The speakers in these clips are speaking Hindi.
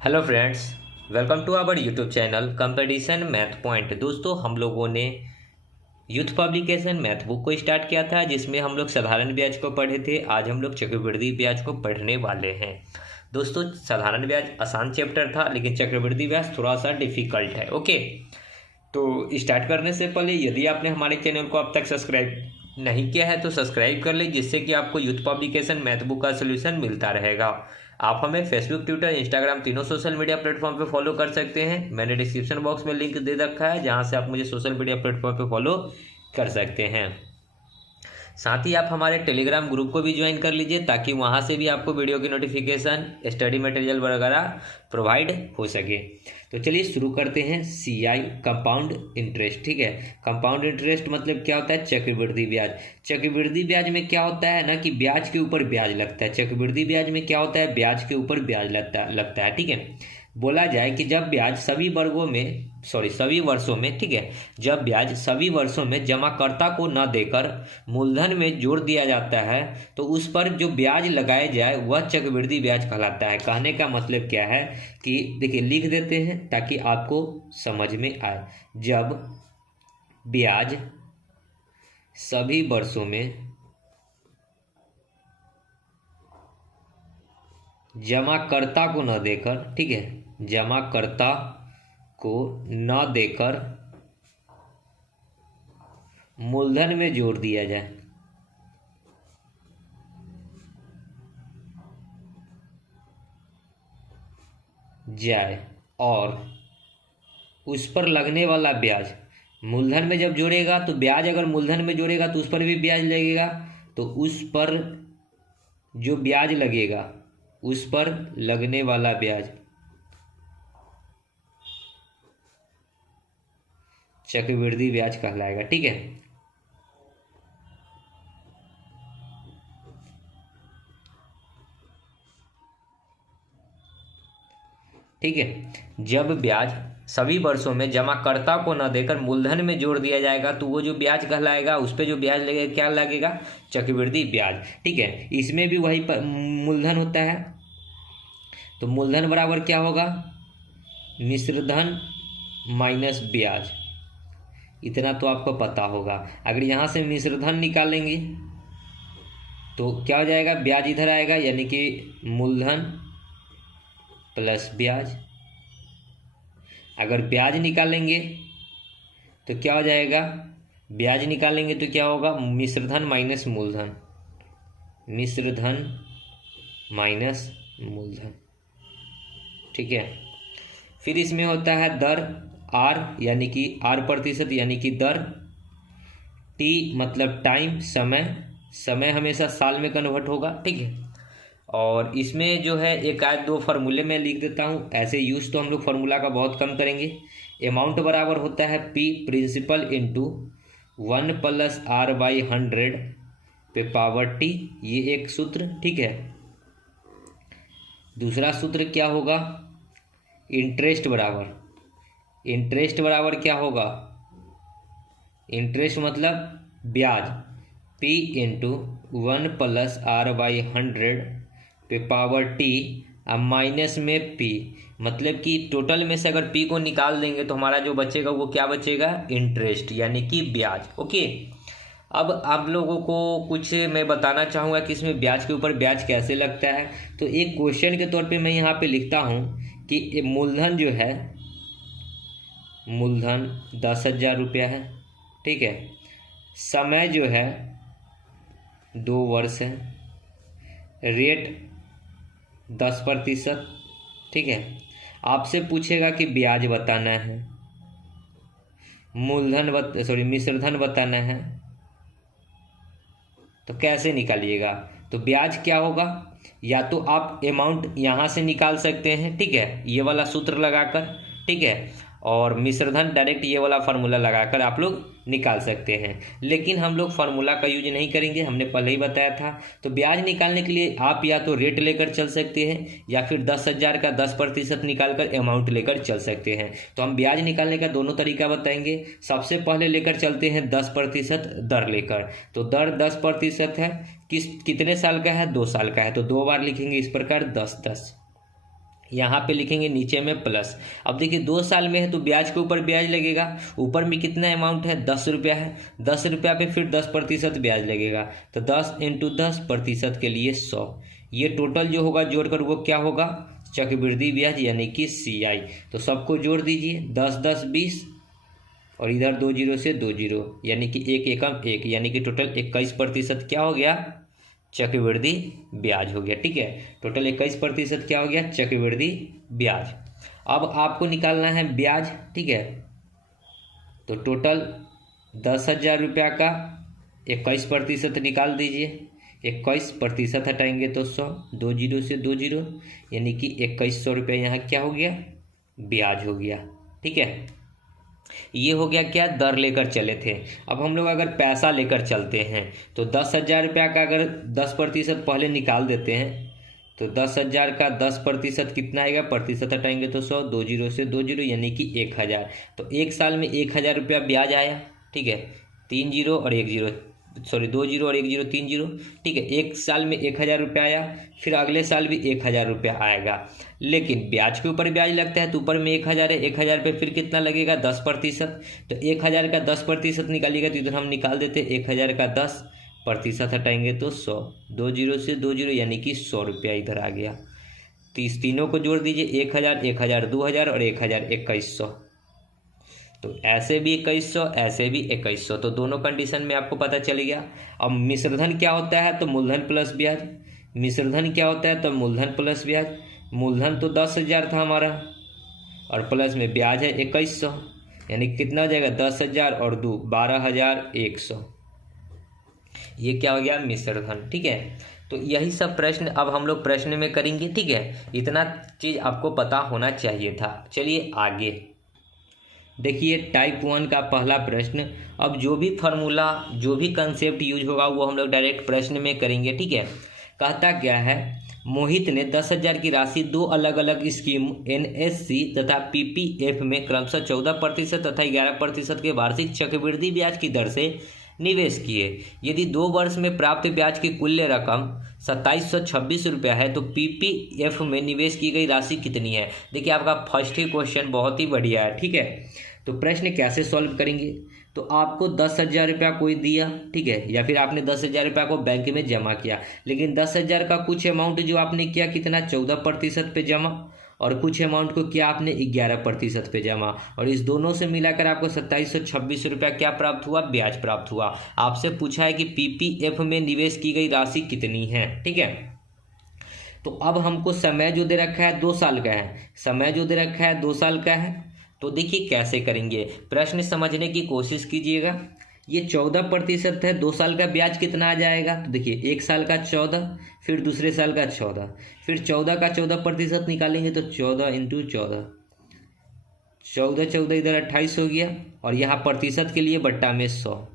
Hello friends, welcome to our YouTube channel competition math point. दोस्तों, हम लोगों ने यूथ पब्लिकेशन मैथ बुक को स्टार्ट किया था, जिसमें हम लोग साधारण ब्याज को पढ़े थे। आज हम लोग चक्रवृद्धि ब्याज को पढ़ने वाले हैं। दोस्तों, साधारण ब्याज आसान चैप्टर था, लेकिन चक्रवृद्धि ब्याज थोड़ा सा डिफिकल्ट है। ओके, तो स्टार्ट करने से पहले यदि आपने हमारे चैनल को अब तक सब्सक्राइब नहीं किया है तो सब्सक्राइब कर ले, जिससे कि आपको यूथ पब्लिकेशन मैथ बुक का सोल्यूशन मिलता रहेगा। आप हमें फेसबुक, ट्विटर, इंस्टाग्राम तीनों सोशल मीडिया प्लेटफॉर्म पे फॉलो कर सकते हैं। मैंने डिस्क्रिप्शन बॉक्स में लिंक दे रखा है, जहां से आप मुझे सोशल मीडिया प्लेटफॉर्म पे फॉलो कर सकते हैं। साथ ही आप हमारे टेलीग्राम ग्रुप को भी ज्वाइन कर लीजिए, ताकि वहां से भी आपको वीडियो की नोटिफिकेशन, स्टडी मटेरियल वगैरह प्रोवाइड हो सके। तो चलिए शुरू करते हैं। CI compound interest. ठीक है, कंपाउंड इंटरेस्ट मतलब क्या होता है? चक्रवृद्धि ब्याज। चक्रवृद्धि ब्याज में क्या होता है ना कि ब्याज के ऊपर ब्याज लगता है। चक्रवृद्धि ब्याज में क्या होता है? ब्याज के ऊपर ब्याज लगता है। ठीक है, बोला जाए कि जब ब्याज सभी वर्षों में, ठीक है, जब ब्याज सभी वर्षों में जमाकर्ता को न देकर मूलधन में जोड़ दिया जाता है, तो उस पर जो ब्याज लगाया जाए वह चक्रवृद्धि ब्याज कहलाता है। कहने का मतलब क्या है कि देखिए, लिख देते हैं ताकि आपको समझ में आए। जब ब्याज सभी वर्षों में जमाकर्ता को न देकर, ठीक है, जमाकर्ता को न देकर मूलधन में जोड़ दिया जाए और उस पर लगने वाला ब्याज, मूलधन में जब जोड़ेगा तो ब्याज, अगर मूलधन में जोड़ेगा तो उस पर भी ब्याज लगेगा, तो उस पर जो ब्याज लगेगा, उस पर लगने वाला ब्याज चक्रवृद्धि ब्याज कहलाएगा। ठीक है, ठीक है। जब ब्याज सभी वर्षों में जमाकर्ता को न देकर मूलधन में जोड़ दिया जाएगा, तो वो जो ब्याज कहलाएगा, उस पर जो ब्याज लगेगा क्या लगेगा? चक्रवृद्धि ब्याज। ठीक है, इसमें भी वही मूलधन होता है। तो मूलधन बराबर क्या होगा? मिश्रधन माइनस ब्याज। इतना तो आपको पता होगा। अगर यहाँ से मिश्रधन निकालेंगे तो क्या हो जाएगा? ब्याज इधर आएगा, यानी कि मूलधन प्लस ब्याज। अगर ब्याज निकालेंगे तो क्या हो जाएगा? ब्याज निकालेंगे तो क्या होगा? मिश्रधन माइनस मूलधन, मिश्रधन माइनस मूलधन। ठीक है, फिर इसमें होता है दर R, यानी कि R%, यानी कि दर। T मतलब टाइम, समय हमेशा साल में कन्वर्ट होगा। ठीक है, और इसमें जो है एक आध दो फार्मूले में लिख देता हूँ। ऐसे यूज तो हम लोग फार्मूला का बहुत कम करेंगे। अमाउंट बराबर होता है P प्रिंसिपल इंटू 1 + R/100 पे पावर T। ये एक सूत्र। ठीक है, दूसरा सूत्र क्या होगा? इंटरेस्ट बराबर क्या होगा? इंटरेस्ट मतलब ब्याज, P इंटू 1 + R/100 पे पावर T, अब माइनस में P, मतलब कि टोटल में से अगर P को निकाल देंगे तो हमारा जो बचेगा वो क्या बचेगा? इंटरेस्ट, यानी कि ब्याज। ओके, अब आप लोगों को कुछ मैं बताना चाहूँगा कि इसमें ब्याज के ऊपर ब्याज कैसे लगता है। तो एक क्वेश्चन के तौर पे मैं यहाँ पे लिखता हूँ कि मूलधन जो है, मूलधन 10,000 रुपया है। ठीक है, समय जो है 2 वर्ष है, रेट 10%। ठीक है, आपसे पूछेगा कि ब्याज बताना है, मिश्रधन बताना है, तो कैसे निकालिएगा? तो ब्याज क्या होगा? या तो आप अमाउंट यहाँ से निकाल सकते हैं, ठीक है, ये वाला सूत्र लगाकर, ठीक है, और मिश्रधन डायरेक्ट ये वाला फार्मूला लगाकर आप लोग निकाल सकते हैं। लेकिन हम लोग फार्मूला का यूज नहीं करेंगे, हमने पहले ही बताया था। तो ब्याज निकालने के लिए आप या तो रेट लेकर चल सकते हैं, या फिर 10,000 का 10% निकाल कर अमाउंट लेकर चल सकते हैं। तो हम ब्याज निकालने का दोनों तरीका बताएंगे। सबसे पहले लेकर चलते हैं 10% दर लेकर। तो दर 10% है, कितने साल का है? 2 साल का है, तो 2 बार लिखेंगे इस प्रकार 10 10। यहाँ पे लिखेंगे नीचे में प्लस। अब देखिए 2 साल में है तो ब्याज के ऊपर ब्याज लगेगा। ऊपर में कितना अमाउंट है, 10 रुपया है, 10 रुपया पे फिर 10% ब्याज लगेगा, तो 10 × 10% के लिए 100। ये टोटल जो होगा जोड़कर वो क्या होगा, चक्रवृद्धि ब्याज यानी कि CI। तो सबको जोड़ दीजिए, 10 10 20 और इधर 2 जीरो से 2 जीरो यानी कि 1 एकम 1 यानी कि टोटल 21% क्या हो गया, चक्रवृद्धि ब्याज हो गया। ठीक है, टोटल 21% क्या हो गया, चक्रवृद्धि ब्याज। अब आपको निकालना है ब्याज। ठीक है, तो टोटल 10,000 रुपया का 21% निकाल दीजिए। 21% हटाएंगे तो 100, 2 जीरो से 2 जीरो यानी कि 2100 रुपया यहाँ क्या हो गया, ब्याज हो गया। ठीक है, ये हो गया क्या, दर लेकर चले थे। अब हम लोग अगर पैसा लेकर चलते हैं तो 10,000 रुपया का अगर 10% पहले निकाल देते हैं तो 10,000 का 10% कितना आएगा, प्रतिशत हटाएंगे तो 100, 2 जीरो से 2 जीरो यानी कि 1,000। तो 1 साल में 1,000 रुपया ब्याज आया। ठीक है, 3 जीरो और 1 जीरो, सॉरी 2 जीरो और 1 जीरो 3 जीरो। ठीक है, 1 साल में 1,000 रुपया आया, फिर अगले साल भी 1,000 रुपया आएगा। लेकिन ब्याज के ऊपर ब्याज लगता है तो ऊपर में 1,000 है, 1,000 पे फिर कितना लगेगा, 10%। तो 1,000 का 10% निकालिएगा तो इधर हम निकाल देते, 1,000 का 10% हटाएंगे तो 100, 2 जीरो से 2 जीरो यानी कि 100 रुपया इधर आ गया। तीनों को जोड़ दीजिए, 1,000 1,000 2,000 और 1,000 2100। तो ऐसे भी 2100, ऐसे भी 2100, तो दोनों कंडीशन में आपको पता चल गया। अब मिश्रधन क्या होता है, तो मूलधन प्लस ब्याज। मिश्रधन क्या होता है, तो मूलधन प्लस ब्याज। मूलधन तो 10,000 था हमारा और प्लस में ब्याज है 2100 यानी कितना हो जाएगा, 10,000 और 2 12,100। ये क्या हो गया, मिश्रधन। ठीक है, तो यही सब प्रश्न अब हम लोग प्रश्न में करेंगे। ठीक है, इतना चीज़ आपको पता होना चाहिए था। चलिए आगे देखिए, टाइप 1 का पहला प्रश्न। अब जो भी फार्मूला, जो भी कंसेप्ट यूज होगा वो हम लोग डायरेक्ट प्रश्न में करेंगे। ठीक है, कहता क्या है, मोहित ने 10,000 की राशि 2 अलग अलग स्कीम NSC तथा PPF में क्रमशः 14% तथा 11% के वार्षिक चक्रवृद्धि ब्याज की दर से निवेश किए। यदि 2 वर्ष में प्राप्त ब्याज की कुल रकम 2726 रुपया है तो PPF में निवेश की गई राशि कितनी है। देखिए आपका फर्स्ट ही क्वेश्चन बहुत ही बढ़िया है। ठीक है, तो प्रश्न कैसे सॉल्व करेंगे, तो आपको 10,000 रुपया कोई दिया, ठीक है, या फिर आपने 10,000 रुपया को बैंक में जमा किया, लेकिन 10,000 का कुछ अमाउंट जो आपने किया कितना, 14% पे जमा, और कुछ अमाउंट को किया आपने 11% पे जमा, और इस दोनों से मिलाकर आपको 2726 रुपया क्या प्राप्त हुआ, ब्याज प्राप्त हुआ। आपसे पूछा है कि PPF में निवेश की गई राशि कितनी है। ठीक है, तो अब हमको समय जो दे रखा है 2 साल का है, समय जो दे रखा है 2 साल का है। तो देखिए कैसे करेंगे, प्रश्न समझने की कोशिश कीजिएगा। ये 14% है, 2 साल का ब्याज कितना आ जाएगा, तो देखिए 1 साल का 14, फिर दूसरे साल का 14, फिर 14 का 14% निकालेंगे तो 14 × 14, 14 14 इधर 28 हो गया, और यहाँ प्रतिशत के लिए बट्टा में 100।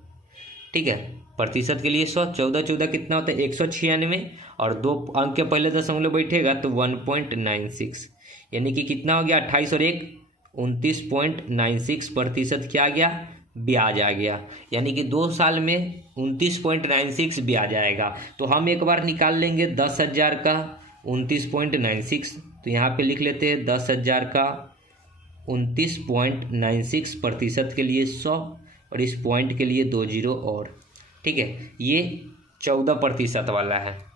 ठीक है, प्रतिशत के लिए 100, 14 14 कितना होता है 196, और 2 अंक के पहले दशमलव बैठेगा तो 1.96 यानी कि कितना हो गया, 28 और 1 29.96% क्या आ गया, ब्याज आ गया। यानी कि 2 साल में 29.96 ब्याज आएगा। तो हम एक बार निकाल लेंगे 10,000 का 29.96, तो यहाँ पे लिख लेते हैं 10,000 का 29.96% के लिए 100, और इस पॉइंट के लिए 2 जीरो और। ठीक है, ये 14% वाला है।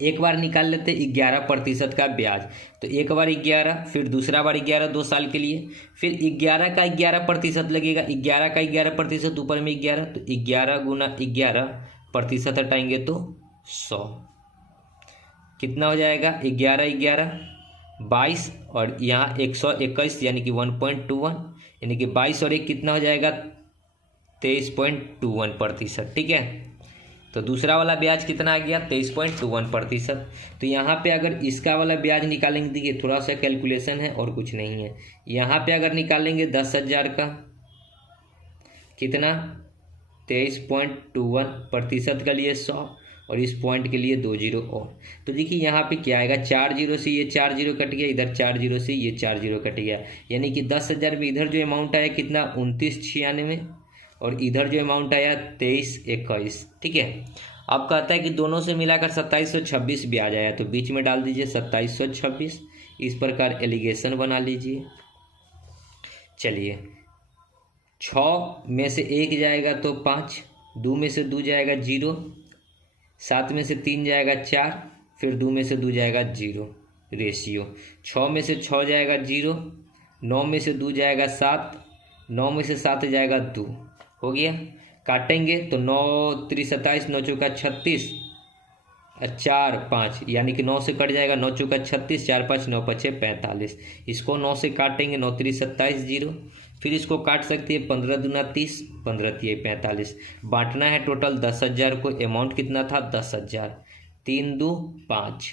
एक बार निकाल लेते 11% का ब्याज, तो एक बार 11, फिर दूसरा बार 11 2 साल के लिए, फिर 11 का 11% लगेगा, 11 का 11% ऊपर में 11, तो 11 × 11% हटाएंगे तो 100, कितना हो जाएगा 11 11 22, और यहाँ 121 यानी कि 1.21, यानी कि 22 और 1 कितना हो जाएगा 23.21%। ठीक है, तो दूसरा वाला ब्याज कितना आ गया 23.21%। तो यहाँ पे अगर इसका वाला ब्याज निकालेंगे, देखिए थोड़ा सा कैलकुलेशन है और कुछ नहीं है। यहाँ पे अगर निकालेंगे 10,000 का कितना 23.21% के लिए 100, और इस पॉइंट के लिए 2 जीरो और। तो देखिए यहाँ पे क्या आएगा, 4 जीरो से ये 4 जीरो कट गया, इधर 4 जीरो से ये 4 जीरो कट गया, यानी कि 10,000 में इधर जो अमाउंट आया कितना 2996, और इधर जो अमाउंट आया 2321। ठीक है, अब कहता है कि दोनों से मिलाकर 2726 ब्याज आया, तो बीच में डाल दीजिए 2726, इस प्रकार एलिगेशन बना लीजिए। चलिए 6 में से 1 जाएगा तो 5, 2 में से 2 जाएगा 0, 7 में से 3 जाएगा 4, फिर 2 में से 2 जाएगा 0। रेशियो 6 में से 6 जाएगा 0, 9 में से 2 जाएगा 7, 9 में से 7 जाएगा 2। हो गया। काटेंगे तो 9 3 27, 9 चौका 36, 4 5 यानी कि 9 से कट जाएगा, 9 चौका 36, 4 5 9 5 45। इसको 9 से काटेंगे, 9 3 27 0। फिर इसको काट सकती है 15 दूना 30, 15 3 45। बांटना है टोटल 10,000 को। अमाउंट कितना था 10,000। 3 2 5,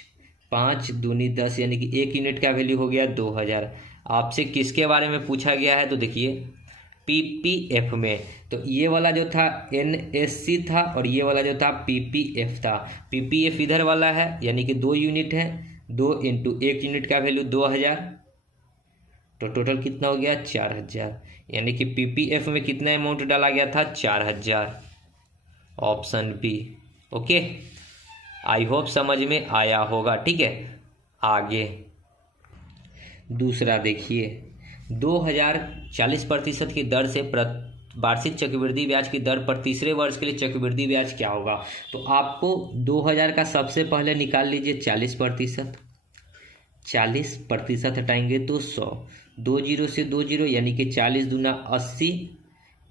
5 दूनी 10 यानी कि 1 यूनिट का वैल्यू हो गया 2,000। आपसे किसके बारे में पूछा गया है तो देखिए पीपीएफ में, तो ये वाला जो था एनएससी था और ये वाला जो था पीपीएफ था। पीपीएफ इधर वाला है यानी कि 2 यूनिट है, 2 इंटू 1 यूनिट का वैल्यू 2,000, तो टोटल कितना हो गया 4,000। यानी कि पीपीएफ में कितना अमाउंट डाला गया था 4,000। Option B. Okay, I hope समझ में आया होगा। ठीक है, आगे दूसरा देखिए 2,040% की दर से वार्षिक चक्रवृद्धि ब्याज की दर पर तीसरे वर्ष के लिए चक्रवृद्धि ब्याज क्या होगा। तो आपको 2,000 का सबसे पहले निकाल लीजिए 40%। 40% हटाएंगे तो 100, 2 0 से 2 0 यानी कि 40 दूना 80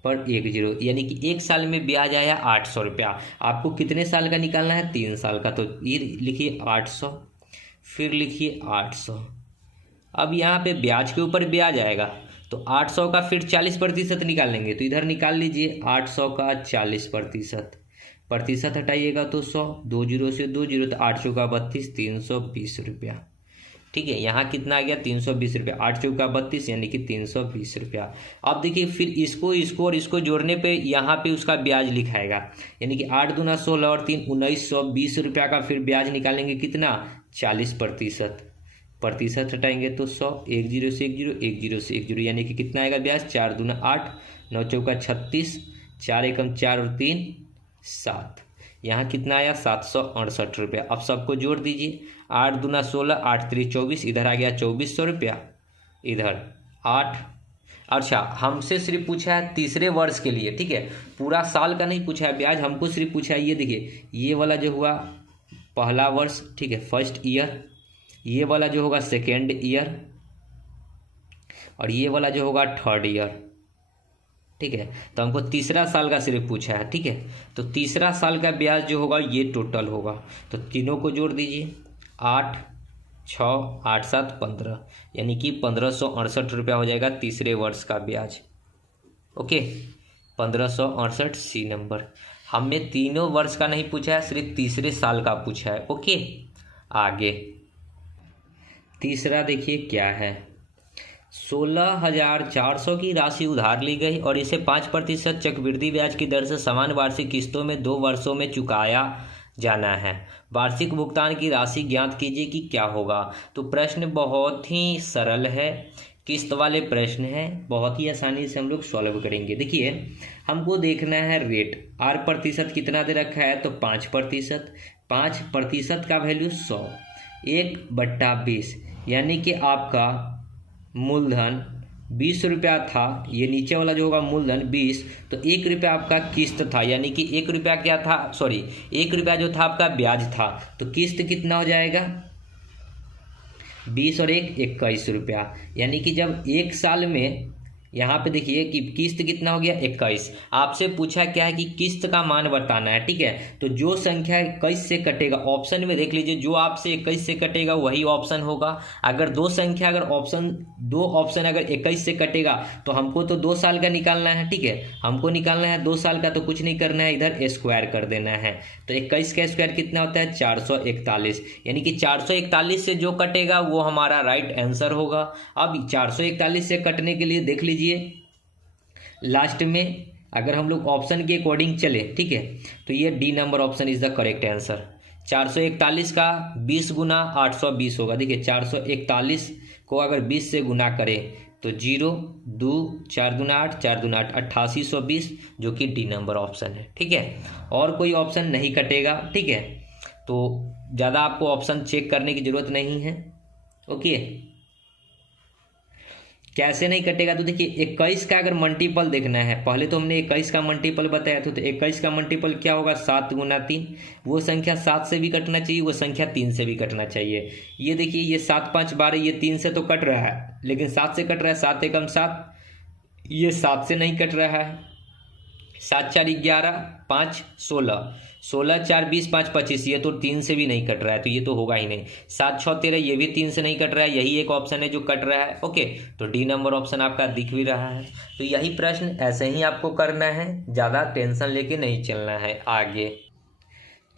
पर 1 0 यानी कि 1 साल में ब्याज आया 800 रुपया। आपको कितने साल का निकालना है 3 साल का, तो ये लिखिए 800, फिर लिखिए 800। अब यहाँ पे ब्याज के ऊपर ब्याज आएगा तो 800 का फिर 40% निकालेंगे, तो इधर निकाल लीजिए 800 का 40%। प्रतिशत हटाइएगा तो 100, 2 0 से 2 0 तो 800 का 32, 320 रुपया। ठीक है, यहाँ कितना आ गया 320 रुपया। 8 चौका 32 यानी कि 320 रुपया। अब देखिए फिर इसको और इसको जोड़ने पे यहाँ पे उसका ब्याज लिखाएगा, यानी कि 8 दूना 16 और 3 1920 रुपया का फिर ब्याज निकालेंगे कितना 40%। प्रतिशत हटाएंगे तो 100, 1 0 से 1 0, 1 0 से 1 0 यानी कि कितना आएगा ब्याज 4 दूना 8, 9 चौका 36, 4 एकम 4 और 3 7। यहाँ कितना आया 768 रुपया। अब सबको जोड़ दीजिए, 8 दूना 16, 8 3 24, इधर आ गया 2400 रुपया, इधर 8। अच्छा, हमसे सिर्फ पूछा है तीसरे वर्ष के लिए। ठीक है, पूरा साल का नहीं पूछा है ब्याज, हमको सिर्फ पूछा है ये देखिए ये वाला जो हुआ पहला वर्ष, ठीक है फर्स्ट ईयर, ये वाला जो होगा सेकेंड ईयर और ये वाला जो होगा थर्ड ईयर। ठीक है, तो हमको तीसरा साल का सिर्फ पूछा है। ठीक है, तो तीसरा साल का ब्याज जो होगा ये टोटल होगा, तो तीनों को जोड़ दीजिए 8 6 8 7 15 यानी कि 1568 रुपया हो जाएगा तीसरे वर्ष का ब्याज। Okay, 1568 C number. हमें तीनों वर्ष का नहीं पूछा है, सिर्फ तीसरे साल का पूछा है। ओके, आगे तीसरा देखिए क्या है 16,400 की राशि उधार ली गई और इसे 5% चक्रवृद्धि ब्याज की दर से समान वार्षिक किस्तों में 2 वर्षों में चुकाया जाना है। वार्षिक भुगतान की राशि ज्ञात कीजिए कि क्या होगा। तो प्रश्न बहुत ही सरल है, किस्त वाले प्रश्न है, बहुत ही आसानी से हम लोग सॉल्व करेंगे। देखिए हमको देखना है रेट, R प्रतिशत कितना दे रखा है तो 5%। 5% का वैल्यू 100, 1/20 यानी कि आपका मूलधन 20 रुपया था, ये नीचे वाला जो होगा मूलधन 20, तो 1 रुपया आपका किस्त था, यानी कि 1 रुपया क्या था 1 रुपया जो था आपका ब्याज था, तो किस्त कितना हो जाएगा 20 और 1 21 रुपया। यानी कि जब 1 साल में यहाँ पे देखिए कि किस्त कितना हो गया 21। आपसे पूछा क्या है कि किस्त का मान बताना है। ठीक है, तो जो संख्या 21 से कटेगा ऑप्शन में देख लीजिए, जो आपसे 21 से कटेगा वही ऑप्शन होगा। अगर दो ऑप्शन अगर 21 से कटेगा तो हमको तो 2 साल का निकालना है। ठीक है, हमको निकालना है 2 साल का, तो कुछ नहीं करना है, इधर स्क्वायर कर देना है। तो 21 का स्क्वायर कितना होता है 441, यानी कि 441 से जो कटेगा वो हमारा राइट आंसर होगा। अब 441 से कटने के लिए देख लीजिए लास्ट में अगर हम लोग ऑप्शन के अकॉर्डिंग चले, ठीक है, तो ये D number option is the correct answer. 441 का 20 गुना 820 होगा। देखिए 441 को अगर 20 से गुना करें तो 0 2 4 दूना 8, 4 दूना 8 8820, जो कि डी नंबर ऑप्शन है। ठीक है, और कोई ऑप्शन नहीं कटेगा। ठीक है, तो ज़्यादा आपको ऑप्शन चेक करने की ज़रूरत नहीं है। ओके, कैसे नहीं कटेगा तो देखिए 21 का अगर मल्टीपल देखना है, पहले तो हमने 21 का मल्टीपल बताया था, तो 21 का मल्टीपल क्या होगा 7 गुना 3। वो संख्या 7 से भी कटना चाहिए, वो संख्या 3 से भी कटना चाहिए। ये देखिए ये 7 5 12, ये 3 से तो कट रहा है लेकिन 7 से कट रहा है, 7 एकम 7, ये 7 से नहीं कट रहा है। 7 4 11, 5 16, 16 4 20 5 25, ये तो 3 से भी नहीं कट रहा है, तो ये तो होगा ही नहीं। 7 6 13, ये भी 3 से नहीं कट रहा है, यही एक ऑप्शन है जो कट रहा है। ओके, तो डी नंबर ऑप्शन आपका दिख भी रहा है। तो यही प्रश्न ऐसे ही आपको करना है, ज़्यादा टेंशन लेके नहीं चलना है। आगे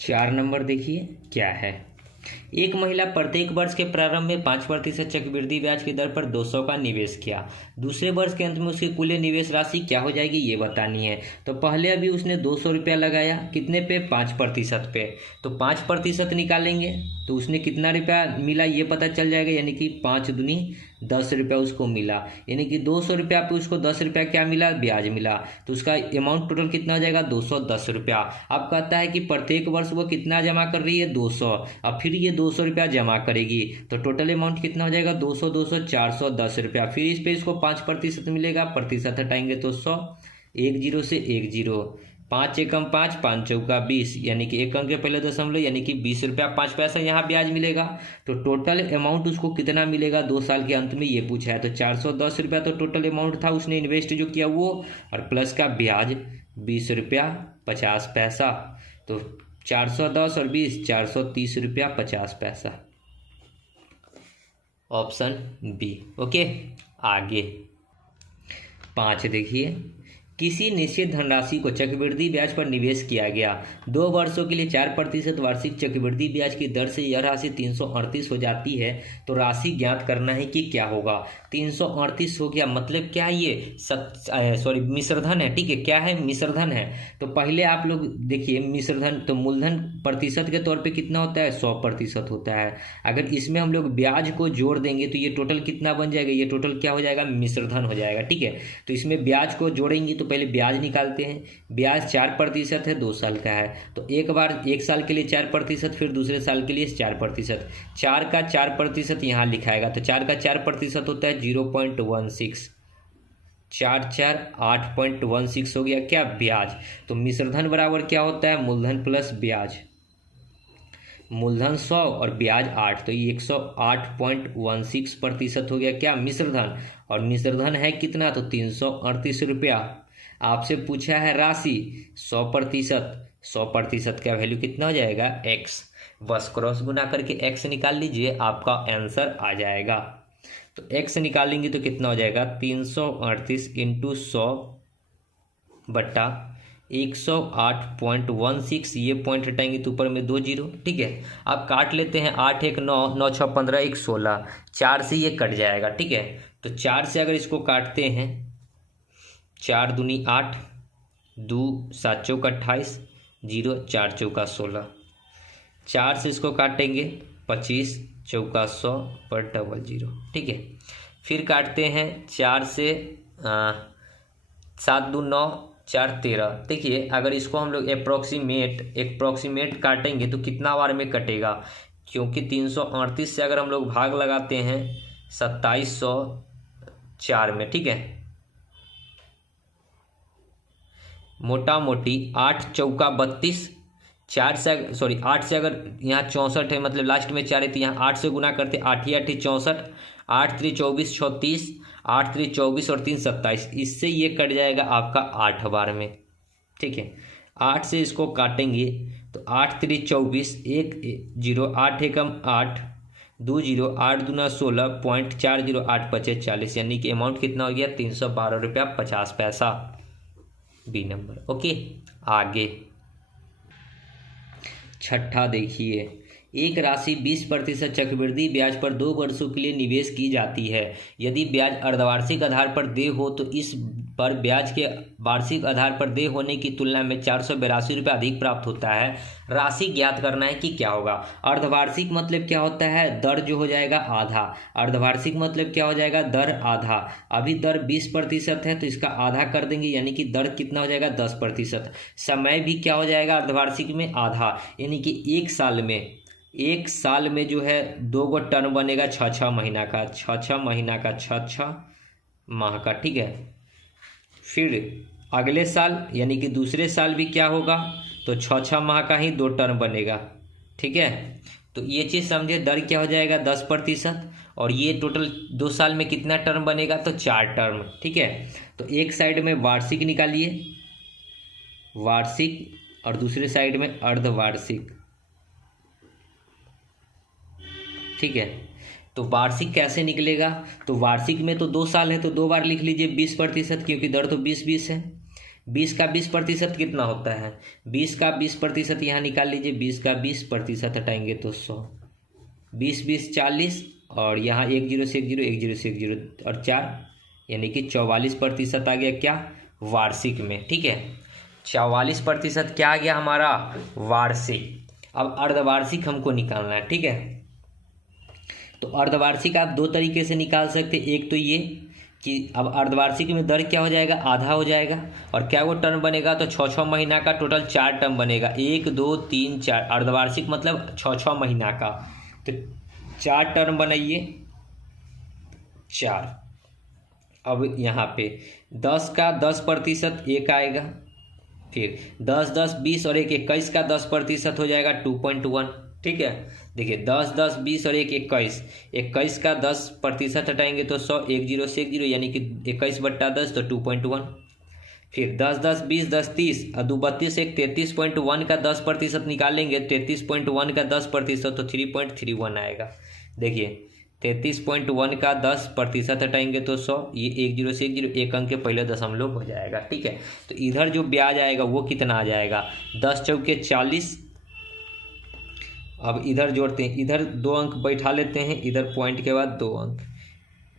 4 नंबर देखिए क्या है। एक महिला प्रत्येक वर्ष के प्रारंभ में 5% चक्रवृद्धि ब्याज की दर पर 200 का निवेश किया। दूसरे वर्ष के अंत में उसकी कुल निवेश राशि क्या हो जाएगी ये बतानी है। तो पहले अभी उसने 200 रुपया लगाया, कितने पे 5% पे, तो 5% निकालेंगे तो उसने कितना रुपया मिला ये पता चल जाएगा, यानी कि 5 दूनी 10 रुपया उसको मिला, यानी कि 200 रुपया पे उसको 10 रुपया क्या मिला, ब्याज मिला। तो उसका अमाउंट टोटल कितना हो जाएगा 210 रुपया। अब कहता है कि प्रत्येक वर्ष वो कितना जमा कर रही है 200, अब फिर ये 200 रुपया जमा करेगी, तो टोटल अमाउंट कितना हो जाएगा 200 200 410 रुपया। फिर इस पे इसको 5% मिलेगा, प्रतिशत हटाएंगे तो 100, 1 0 से 1 0, 5 एकम 5, 5 चौका 20, यानी कि एक अंक के पहले दशमलव, यानी कि 20 रुपया 5 पैसा यहाँ ब्याज मिलेगा। तो टोटल अमाउंट उसको कितना मिलेगा 2 साल के अंत में ये पूछा है। तो 410 रुपया तो टोटल अमाउंट था उसने इन्वेस्ट जो किया वो, और प्लस का ब्याज 20 रुपया 50 पैसा, तो 410 और 20 430 रुपया 50 पैसा, ऑप्शन बी। ओके, आगे 5 देखिए। किसी निश्चित धनराशि को चक्रवृद्धि ब्याज पर निवेश किया गया, 2 वर्षों के लिए 4% वार्षिक चक्रवृद्धि ब्याज की दर से यह राशि 338 हो जाती है। तो राशि ज्ञात करना है कि क्या होगा। 338 हो गया मतलब क्या, ये मिश्रधन है, ठीक है, क्या है मिश्रधन है। तो पहले आप लोग देखिए मिश्रधन, तो मूलधन प्रतिशत के तौर पे कितना होता है 100% होता है। अगर इसमें हम लोग ब्याज को जोड़ देंगे तो ये टोटल कितना बन जाएगा, ये टोटल क्या हो जाएगा मिश्रधन हो जाएगा, ठीक है। तो इसमें ब्याज को जोड़ेंगे तो पहले ब्याज निकालते हैं। ब्याज 4% है, 2 साल का है, तो एक बार 1 साल के लिए 4%, फिर दूसरे साल के लिए 4%। 4 का 4% यहाँ लिखाएगा, तो 4 का 4% होता है 0.16, 4 4 8.16 हो गया क्या ब्याज। तो मिश्रधन बराबर क्या होता है मूलधन प्लस ब्याज, मूलधन 100 और ब्याज 8, तो ये 108.16% हो गया क्या मिश्रधन। और मिश्रधन है कितना, तो 338 रुपया। आपसे पूछा है राशि 100% का वैल्यू कितना हो जाएगा x, बस क्रॉस गुना करके x निकाल लीजिए, आपका आंसर आ जाएगा। तो x निकालेंगे तो कितना हो जाएगा 338 इंटू 100 बट्टा 108.16, ये पॉइंट हटाएंगे तो ऊपर में 2 0, ठीक है। अब काट लेते हैं, 8 1 9, 9 6 15, 1 16, 4 से ये कट जाएगा, ठीक है। तो 4 से अगर इसको काटते हैं, 4 दूनी 8, 2 7 चौका 28, 0 4 चौका 16, 4 से इसको काटेंगे 25 चौका 100 पर 00, ठीक है। फिर काटते हैं 4 से 7 2 9, 4 13। देखिए अगर इसको हम लोग अप्रोक्सीमेट काटेंगे तो कितना बार में कटेगा, क्योंकि 338 से अगर हम लोग भाग लगाते हैं 2704 में, ठीक है, मोटा मोटी 8 चौका 32, 8 से अगर यहाँ 64 है, मतलब लास्ट में 4 है तो यहाँ 8 से गुना करते, 8 8 64, 8 3 24 36, 8 3 24 और 3 27, इससे ये कट जाएगा आपका 8 बार में, ठीक है। 8 से इसको काटेंगे तो 8 3 24, 1 0, 8 एकम 8, 2 0, 8 दूना 16.408 25 40, यानी कि अमाउंट कितना हो गया 312 रुपया 50 पैसा, बी नंबर। ओके, आगे 6 देखिए। एक राशि 20% चक्रवृद्धि ब्याज पर 2 वर्षों के लिए निवेश की जाती है। यदि ब्याज अर्धवार्षिक आधार पर देय हो तो इस पर ब्याज के वार्षिक आधार पर देय होने की तुलना में 482 रुपये अधिक प्राप्त होता है। राशि ज्ञात करना है कि क्या होगा। अर्धवार्षिक मतलब क्या होता है, दर जो हो जाएगा आधा। अर्धवार्षिक मतलब क्या हो जाएगा, दर आधा। अभी दर 20% है तो इसका आधा कर देंगे, यानी कि दर कितना हो जाएगा 10%। समय भी क्या हो जाएगा अर्धवार्षिक में आधा, यानी कि 1 साल में एक साल में जो है 2 गो टर्म बनेगा 6-6 महीना का, 6-6 महीना का, 6-6 माह का, ठीक है। फिर अगले साल यानी कि दूसरे साल भी क्या होगा, तो 6-6 माह का ही 2 टर्म बनेगा, ठीक है। तो ये चीज़ समझे, दर क्या हो जाएगा 10%, और ये टोटल 2 साल में कितना टर्म बनेगा, तो 4 टर्म, ठीक है। तो एक साइड में वार्षिक निकालिए, वार्षिक, और दूसरे साइड में अर्धवार्षिक, ठीक है। तो वार्षिक कैसे निकलेगा, तो वार्षिक में तो 2 साल है तो 2 बार लिख लीजिए 20%, क्योंकि दर तो 20-20 है। 20 का 20% कितना होता है, 20 का 20% यहाँ निकाल लीजिए, 20 का 20% हटाएंगे तो 100, 20-20 40, और यहाँ 1 0 से 1 0, 1 0 से 1 0 और 4, यानी कि 44% आ गया क्या, वार्षिक में, ठीक है। 44% क्या आ गया हमारा, वार्षिक। अब अर्धवार्षिक हमको निकालना है, ठीक है। तो अर्धवार्षिक आप 2 तरीके से निकाल सकते हैं। एक तो ये कि अब अर्धवार्षिक में दर क्या हो जाएगा, आधा हो जाएगा, और क्या वो टर्म बनेगा, तो 6-6 महीना का टोटल 4 टर्म बनेगा, 1 2 3 4, अर्धवार्षिक मतलब 6-6 महीना का, तो 4 टर्म बनाइए, 4। अब यहाँ पे 10 का 10% एक आएगा, फिर 10-10 20 और 1 21 का 10% हो जाएगा 2.1, ठीक है। देखिए 10-10 20 और 1 21, 21 का 10% हटाएंगे तो 100, 1 0 से 1 0, यानी कि 21/10 तो 2.1। फिर 10-10 20 10 30 और 2 32, 1 33.1 का 10% निकालेंगे, 33.1 का 10% तो 3.31 आएगा। देखिए 33.1 का 10% हटाएंगे तो 100, ये 1 0 से 1 0, एक अंक के पहले दशमलव हो जाएगा, ठीक है। तो इधर जो ब्याज आएगा वो कितना आ जाएगा, 10 चौके 40। अब इधर जोड़ते हैं, इधर 2 अंक बैठा लेते हैं, इधर पॉइंट के बाद 2 अंक,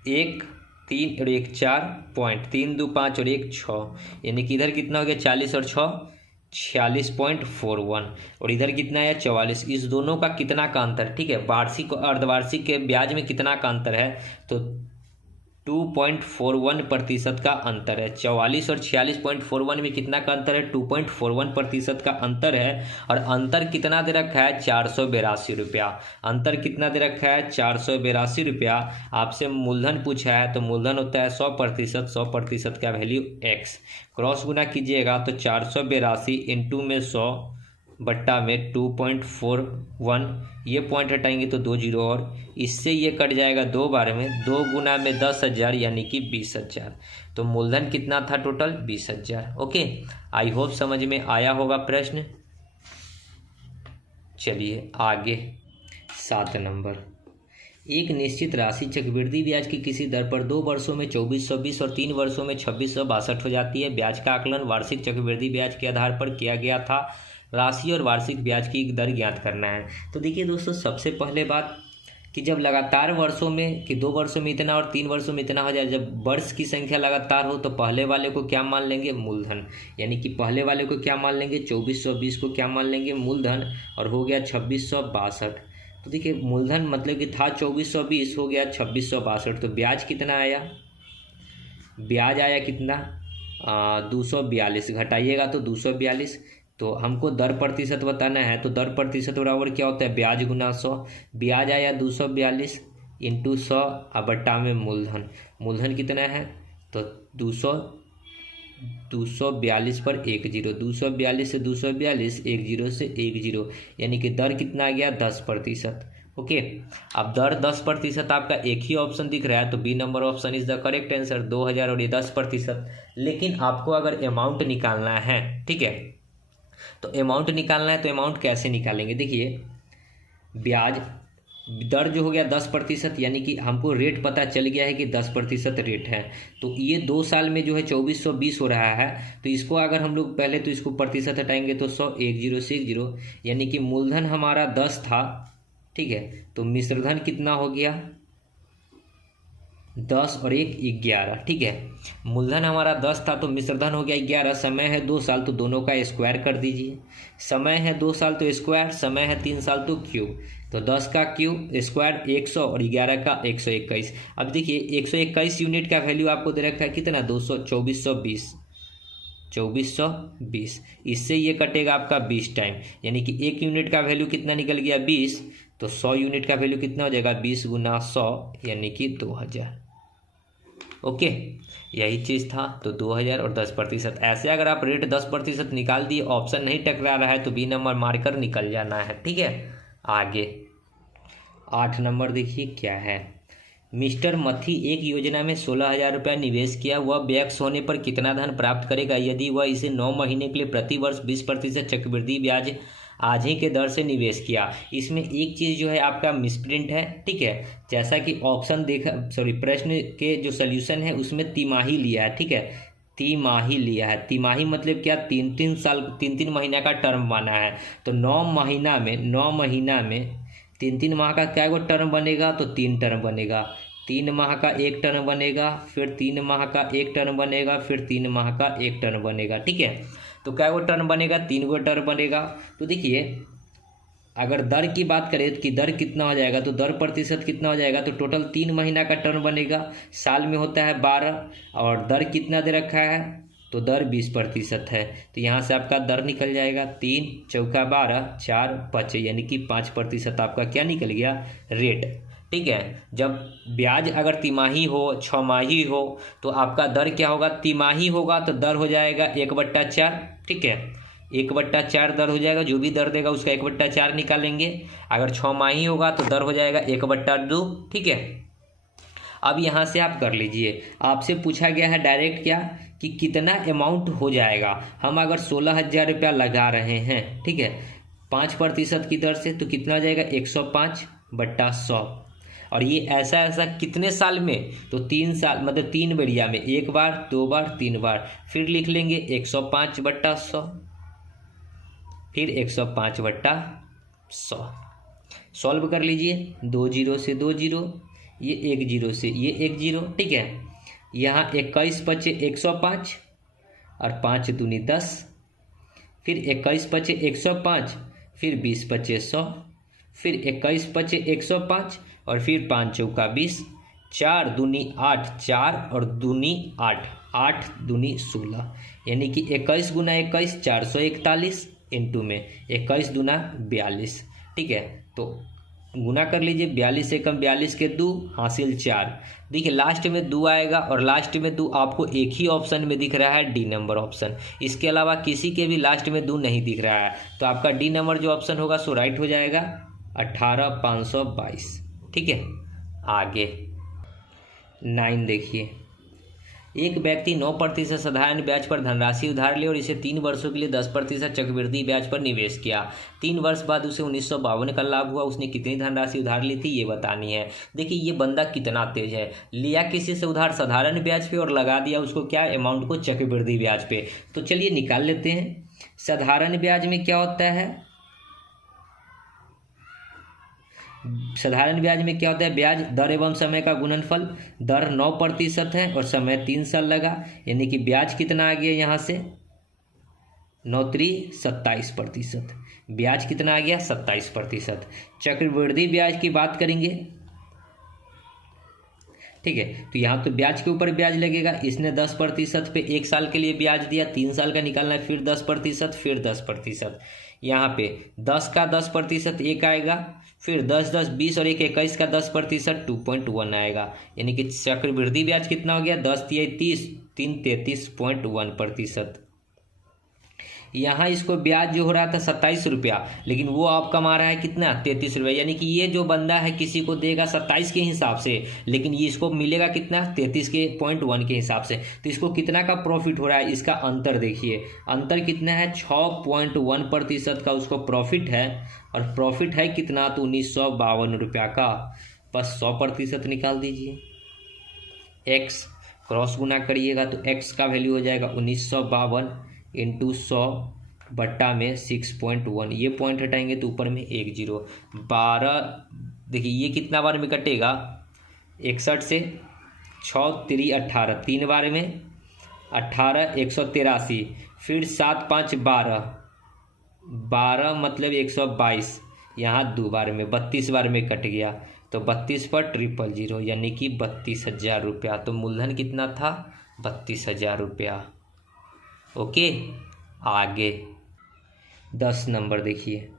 1 3 और 1 4, पॉइंट 3 2 5 और 1 6, यानी कि इधर कितना हो गया 40 और 6 46.41, और इधर कितना है 44। इस दोनों का कितना का अंतर, ठीक है, वार्षिक और अर्धवार्षिक के ब्याज में कितना का अंतर है, तो 2.41% का अंतर है। 44 और 46.41 में कितना का अंतर है, 2.41% का अंतर है। और अंतर कितना दे रखा है, 482 रुपया। अंतर कितना दे रखा है, 482 रुपया। आपसे मूलधन पूछा है तो मूलधन होता है 100%, 100% का वैल्यू x, क्रॉस गुना कीजिएगा तो 482 इंटू में 100 बट्टा में 2.41, ये पॉइंट हटाएंगे तो 2 0, और इससे ये कट जाएगा 2 बार में, 2 गुना में 10,000 यानी कि 20,000। तो मूलधन कितना था टोटल, 20,000। ओके, आई होप समझ में आया होगा प्रश्न। चलिए आगे 7 नंबर, एक निश्चित राशि चक्रवृद्धि ब्याज की किसी दर पर 2 वर्षों में 2420 और 3 वर्षों में 2662 हो जाती है। ब्याज का आकलन वार्षिक चक्रवृद्धि ब्याज के आधार पर किया गया था। राशि और वार्षिक ब्याज की दर ज्ञात करना है। तो देखिए दोस्तों, सबसे पहले बात कि जब लगातार वर्षों में कि 2 वर्षों में इतना और 3 वर्षों में इतना हो जाए, जब वर्ष की संख्या लगातार हो तो पहले वाले को क्या मान लेंगे, मूलधन। यानी कि पहले वाले को क्या मान लेंगे, 2420 को क्या मान लेंगे, मूलधन, और हो गया 2662। तो देखिए मूलधन मतलब कि था 2420, हो गया 2662। तो ब्याज कितना आया, ब्याज आया कितना 242, घटाइएगा तो 242। तो हमको दर प्रतिशत बताना है, तो दर प्रतिशत बराबर क्या होता है, ब्याज गुना 100। ब्याज आया 242 इंटू 100 और बट्टा में मूलधन। मूलधन कितना है, तो 242 पर 1 0, 242 से 242, 1 0 से 1 0, यानी कि दर कितना आ गया 10%। ओके, अब दर 10% आपका एक ही ऑप्शन दिख रहा है, तो B number option is the correct answer, 2000, और ये 10%। लेकिन आपको अगर अमाउंट निकालना है, ठीक है, तो अमाउंट निकालना है, तो अमाउंट कैसे निकालेंगे, देखिए ब्याज दर जो हो गया 10%, यानी कि हमको रेट पता चल गया है कि 10% रेट है। तो ये 2 साल में जो है 2420 हो रहा है, तो इसको अगर हम लोग पहले तो इसको प्रतिशत हटाएंगे तो 100, 1 0 से 1 0, यानी कि मूलधन हमारा 10 था, ठीक है, तो मिश्रधन कितना हो गया 10 और 1 11, ठीक है। मूलधन हमारा 10 था तो मिश्रधन हो गया 11। समय है 2 साल तो दोनों का स्क्वायर कर दीजिए। समय है 2 साल तो स्क्वायर, समय है 3 साल तो क्यूब। तो 10 का क्यूब स्क्वायर 100 और 11 का 121। अब देखिए 121 यूनिट का वैल्यू आपको दे रखा है कितना 2420। 2420। इससे ये कटेगा आपका 20 टाइम, यानी कि 1 यूनिट का वैल्यू कितना निकल गया 20, तो 100 यूनिट का वैल्यू कितना हो जाएगा 20 गुना 100 यानी कि 2000। ओके, यही चीज़ था। तो 2000 और 10%। ऐसे अगर आप रेट 10% निकाल दिए, ऑप्शन नहीं टकरा रहा है तो बी नंबर मारकर निकल जाना है। ठीक है, आगे 8 नंबर देखिए क्या है। मिस्टर मथी एक योजना में 16,000 रुपया निवेश किया, वह वैक्स होने पर कितना धन प्राप्त करेगा यदि वह इसे 9 महीने के लिए प्रति वर्ष 20% चक्रवृद्धि ब्याज आज ही के दर से निवेश किया। इसमें एक चीज़ जो है आपका मिसप्रिंट है। ठीक है, जैसा कि ऑप्शन प्रश्न के जो सोल्यूशन है उसमें तिमाही लिया है। ठीक है, तिमाही लिया है। तिमाही मतलब क्या, 3-3 साल 3-3 महीना का टर्म बना है। तो 9 महीना में 3-3 माह का क्या टर्म बनेगा, तो 3 टर्म बनेगा। 3 माह का 1 टर्म बनेगा, फिर 3 माह का 1 टर्म बनेगा, फिर 3 माह का 1 टर्म बनेगा। ठीक है, तो क्या टर्म बनेगा, 3 टर्म बनेगा। तो देखिए अगर दर की बात करें कि दर कितना हो जाएगा, तो दर प्रतिशत कितना हो जाएगा, तो टोटल 3 महीना का टर्म बनेगा। साल में होता है 12, और दर कितना दे रखा है, तो दर 20% है। तो यहाँ से आपका दर निकल जाएगा 3 चौका 12 4 5, यानी कि 5% आपका क्या निकल गया, रेट। ठीक है, जब ब्याज अगर तिमाही हो 6 माही हो तो आपका दर क्या होगा, तिमाही होगा तो दर हो जाएगा 1/4। ठीक है, 1/4 दर हो जाएगा, जो भी दर देगा उसका 1/4 निकालेंगे। अगर 6 माही होगा तो दर हो जाएगा 1/2। ठीक है, अब यहाँ से आप कर लीजिए। आपसे पूछा गया है डायरेक्ट क्या कि कितना अमाउंट हो जाएगा। हम अगर 16,000 रुपया लगा रहे हैं, ठीक है, 5% की दर से, तो कितना हो जाएगा 105/100। और ये ऐसा कितने साल में, तो 3 साल, मतलब 3 बेरिया में, 1 बार 2 बार 3 बार। फिर लिख लेंगे 105/100, फिर 105/100। सॉल्व कर लीजिए, 2 जीरो से 2 जीरो, ये 1 जीरो से ये 1 जीरो। ठीक है, यहाँ 21 × 105 और 5 दूनी 10, फिर 21 × 105, फिर 20 × 100, फिर 21 × 105 और फिर 5 चौका 20, 4 दूनी 8, 4 और दूनी 8, 8 दूनी 16, यानी कि 21 गुना 21 441 इंटू में 21 दूना 42। ठीक है, तो गुना कर लीजिए, 42 से कम 42 के 2 हासिल 4। देखिए लास्ट में 2 आएगा, और लास्ट में 2 आपको एक ही ऑप्शन में दिख रहा है, डी नंबर ऑप्शन। इसके अलावा किसी के भी लास्ट में 2 नहीं दिख रहा है, तो आपका डी नंबर जो ऑप्शन होगा सो राइट हो जाएगा, 18,522। ठीक है, आगे 9 देखिए। एक व्यक्ति 9% साधारण ब्याज पर धनराशि उधार ले और इसे 3 वर्षों के लिए 10% चक्रवृद्धि ब्याज पर निवेश किया। 3 वर्ष बाद उसे 1952 का लाभ हुआ। उसने कितनी धनराशि उधार ली थी ये बतानी है। देखिए ये बंदा कितना तेज है, लिया किसी से उधार साधारण ब्याज पे और लगा दिया उसको क्या, अमाउंट को चक्रवृद्धि ब्याज पे। तो चलिए निकाल लेते हैं। साधारण ब्याज में क्या होता है, साधारण ब्याज में क्या होता है, ब्याज दर एवं समय का गुणनफल। दर 9% है और समय 3 साल लगा, यानी कि ब्याज कितना आ गया यहाँ से, 9×3 27%। ब्याज कितना आ गया 27%। चक्रवृद्धि ब्याज की बात करेंगे, ठीक है, तो यहाँ तो ब्याज के ऊपर ब्याज लगेगा। इसने 10% पे 1 साल के लिए ब्याज दिया, 3 साल का निकालना है, फिर 10%, फिर 10%। यहाँ पे 10 का 10% 1 आएगा, फिर 10 10 20 और 1 21 का 10% 2.1 आएगा, यानी कि चक्रवृद्धि ब्याज कितना हो गया 10 × 30 3 33.1%। यहाँ इसको ब्याज जो हो रहा था 27 रुपया, लेकिन वो आप कमा रहा है कितना 33 रुपया, यानी कि ये जो बंदा है किसी को देगा 27 के हिसाब से, लेकिन ये इसको मिलेगा कितना 33.1 के हिसाब से। तो इसको कितना का प्रॉफिट हो रहा है, इसका अंतर देखिए, अंतर कितना है 6.1% का उसको प्रॉफिट है, और प्रॉफिट है कितना तो 1952 रुपया का। बस 100% निकाल दीजिए, एक्स क्रॉस गुना करिएगा तो एक्स का वैल्यू हो जाएगा 1952 इंटू 100 बट्टा में 6.1, ये पॉइंट हटाएंगे तो ऊपर में 1 जीरो 12। देखिए ये कितना बार में कटेगा 61 से 6 3 18, 3 बार में 18 183, फिर 7 5 12, 12 मतलब 122, यहाँ 2 बार में 32 बार में कट गया, तो 32 पर 000, यानी कि 32,000 रुपया। तो मूलधन कितना था 32,000 रुपया। ओके। आगे 10 नंबर देखिए,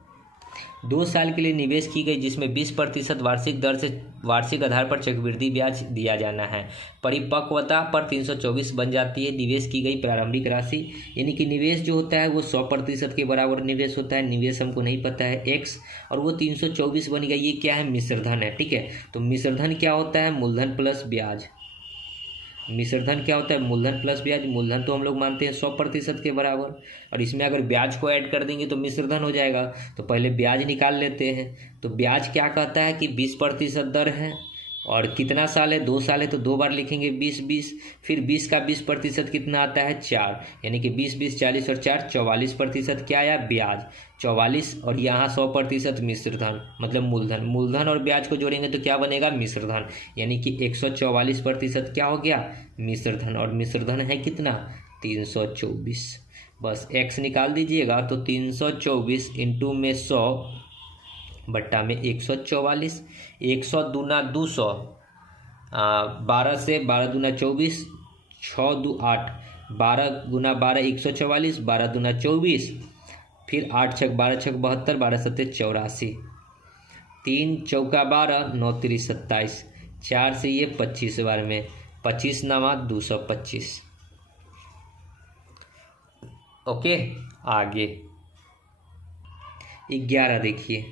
2 साल के लिए निवेश की गई जिसमें 20% वार्षिक दर से वार्षिक आधार पर चक्रवृद्धि ब्याज दिया जाना है। परिपक्वता पर 324 बन जाती है निवेश की गई प्रारंभिक राशि। यानी कि निवेश जो होता है वो 100% के बराबर निवेश होता है। निवेश हमको नहीं पता है एक्स, और वो 324 बन गया। ये क्या है? मिश्रधन है। ठीक है, तो मिश्रधन क्या होता है? मूलधन प्लस ब्याज। मिश्रधन क्या होता है? मूलधन प्लस ब्याज। मूलधन तो हम लोग मानते हैं 100% के बराबर, और इसमें अगर ब्याज को ऐड कर देंगे तो मिश्रधन हो जाएगा। तो पहले ब्याज निकाल लेते हैं। तो ब्याज क्या कहता है कि 20% दर है, और कितना साल है? 2 साल है, तो 2 बार लिखेंगे 20-20। फिर 20 का 20% कितना आता है? 4, यानी कि 20-20 40 और 4 44% क्या आया? ब्याज 44, और यहाँ 100% मिश्रधन मतलब मूलधन। मूलधन और ब्याज को जोड़ेंगे तो क्या बनेगा? मिश्रधन। यानी कि 144% क्या हो गया? मिश्रधन। और मिश्रधन है कितना? 324। बस x निकाल दीजिएगा, तो 324 इंटू में 100 बट्टा में 144। 100 दूना 200, 12 से 12 दूना 24, 6 दू 8, 12 गुना 12 144, 12 दूना 24, फिर 8 छक 12 छक 72, 12 सत्ते 84, 3 चौका 12, 9 3 27, 4 से ये 25 बार में 25 नामा 225। ओके। आगे 11 देखिए,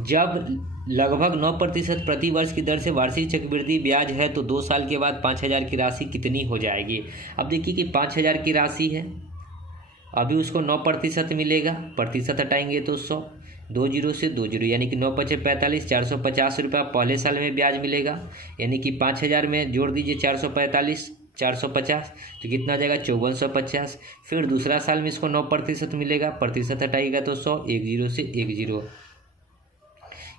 जब लगभग 9% प्रति वर्ष की दर से वार्षिक चक्रवृद्धि ब्याज है तो 2 साल के बाद 5,000 की राशि कितनी हो जाएगी? अब देखिए कि 5,000 की राशि है, अभी उसको 9% मिलेगा। प्रतिशत हटाएंगे तो 100, 2 जीरो से 2 जीरो, यानी कि 9 पचे 45, 450 रुपया पहले साल में ब्याज मिलेगा। यानी कि 5,000 में जोड़ दीजिए 445, 450, तो कितना आ जाएगा? 5450। फिर दूसरा साल में इसको 9% मिलेगा, प्रतिशत हटाइएगा तो 100, 1 जीरो से 1 जीरो,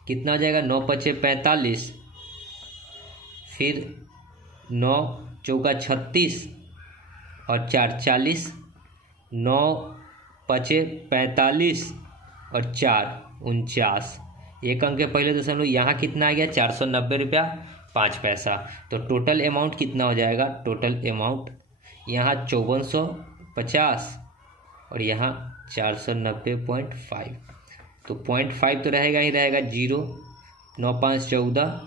कितना आ जाएगा? 9 पचे 45, फिर 9 चौका 36 और 4 40, 9 पचे 45 और 4 49, एक अंक के पहले दशमलव, यहाँ कितना आ गया? 490 रुपया 5 पैसा। तो टोटल अमाउंट कितना हो जाएगा? टोटल अमाउंट यहाँ 5450 और यहाँ 490.5, तो 0.5 तो रहेगा ही रहेगा। 0 9 5 14,